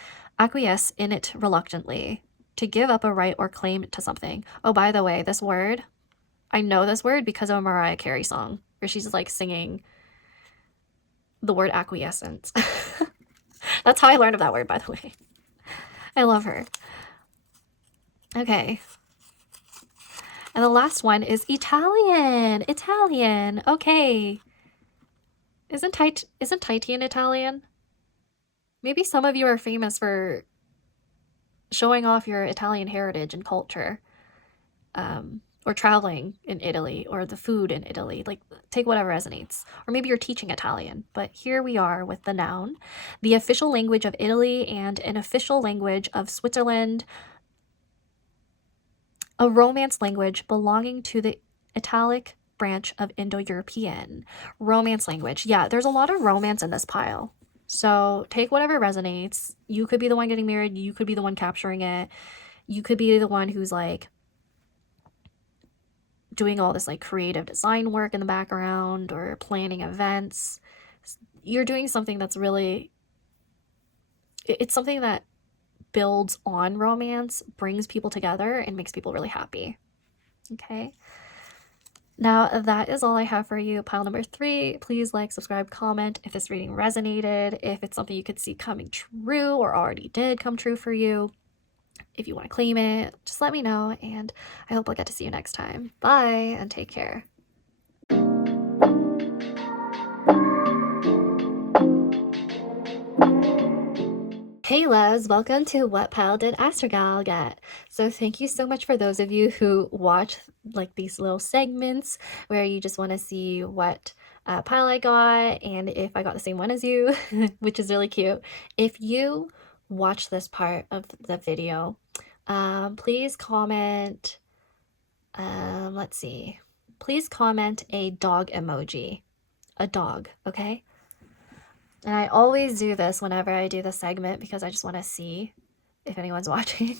in it reluctantly. To give up a right or claim to something. Oh, by the way, this word, I know this word because of a Mariah Carey song where she's like singing the word acquiescence. That's how I learned of that word, by the way. I love her. Okay. And the last one is Italian. Italian. Okay. Isn't Titan Italian? Maybe some of you are famous for showing off your Italian heritage and culture, or traveling in Italy, or the food in Italy. Like, take whatever resonates. Or maybe you're teaching Italian. But here we are with the noun. The official language of Italy and an official language of Switzerland. A Romance language belonging to the Italic branch of Indo-European. Romance language. Yeah, there's a lot of romance in this pile. So take whatever resonates. You could be the one getting married. You could be the one capturing it. You could be the one who's like doing all this like creative design work in the background or planning events. You're doing something that's really, it's something that builds on romance, brings people together, and makes people really happy. Okay. Now, that is all I have for you. Pile number 3, please like, subscribe, comment if this reading resonated, if it's something you could see coming true or already did come true for you. If you want to claim it, just let me know, and I hope I'll get to see you next time. Bye, and take care. Hey loves, welcome to What Pile Did ASTROG L get? So thank you so much for those of you who watch like these little segments where you just want to see what pile I got and if I got the same one as you, which is really cute. If you watch this part of the video, please comment, let's see, please comment a dog emoji, a dog, okay? And I always do this whenever I do the segment because I just want to see if anyone's watching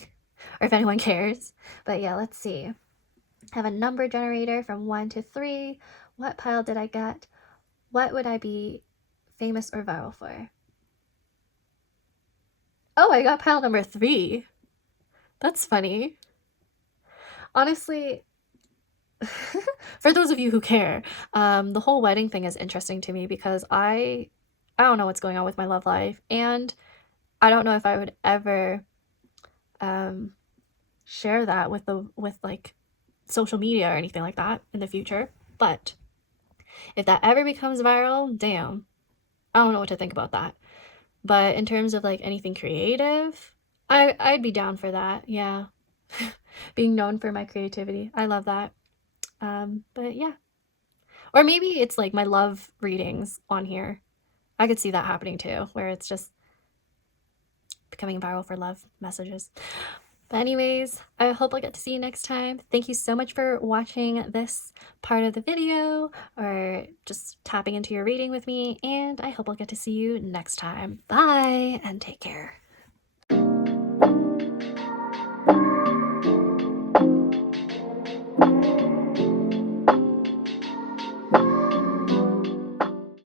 or if anyone cares. But yeah, let's see. I have a number generator from 1 to 3. What pile did I get? What would I be famous or viral for? Oh, I got pile number 3. That's funny. Honestly, for those of you who care, the whole wedding thing is interesting to me because I don't know what's going on with my love life, and I don't know if I would ever share that with like social media or anything like that in the future. But if that ever becomes viral, damn, I don't know what to think about that. But in terms of like anything creative, I'd be down for that. Yeah. Being known for my creativity, I love that. But yeah, or maybe it's like my love readings on here. I could see that happening too, where it's just becoming viral for love messages. But anyways, I hope I'll get to see you next time. Thank you so much for watching this part of the video or just tapping into your reading with me, and I hope I'll get to see you next time. Bye, and take care.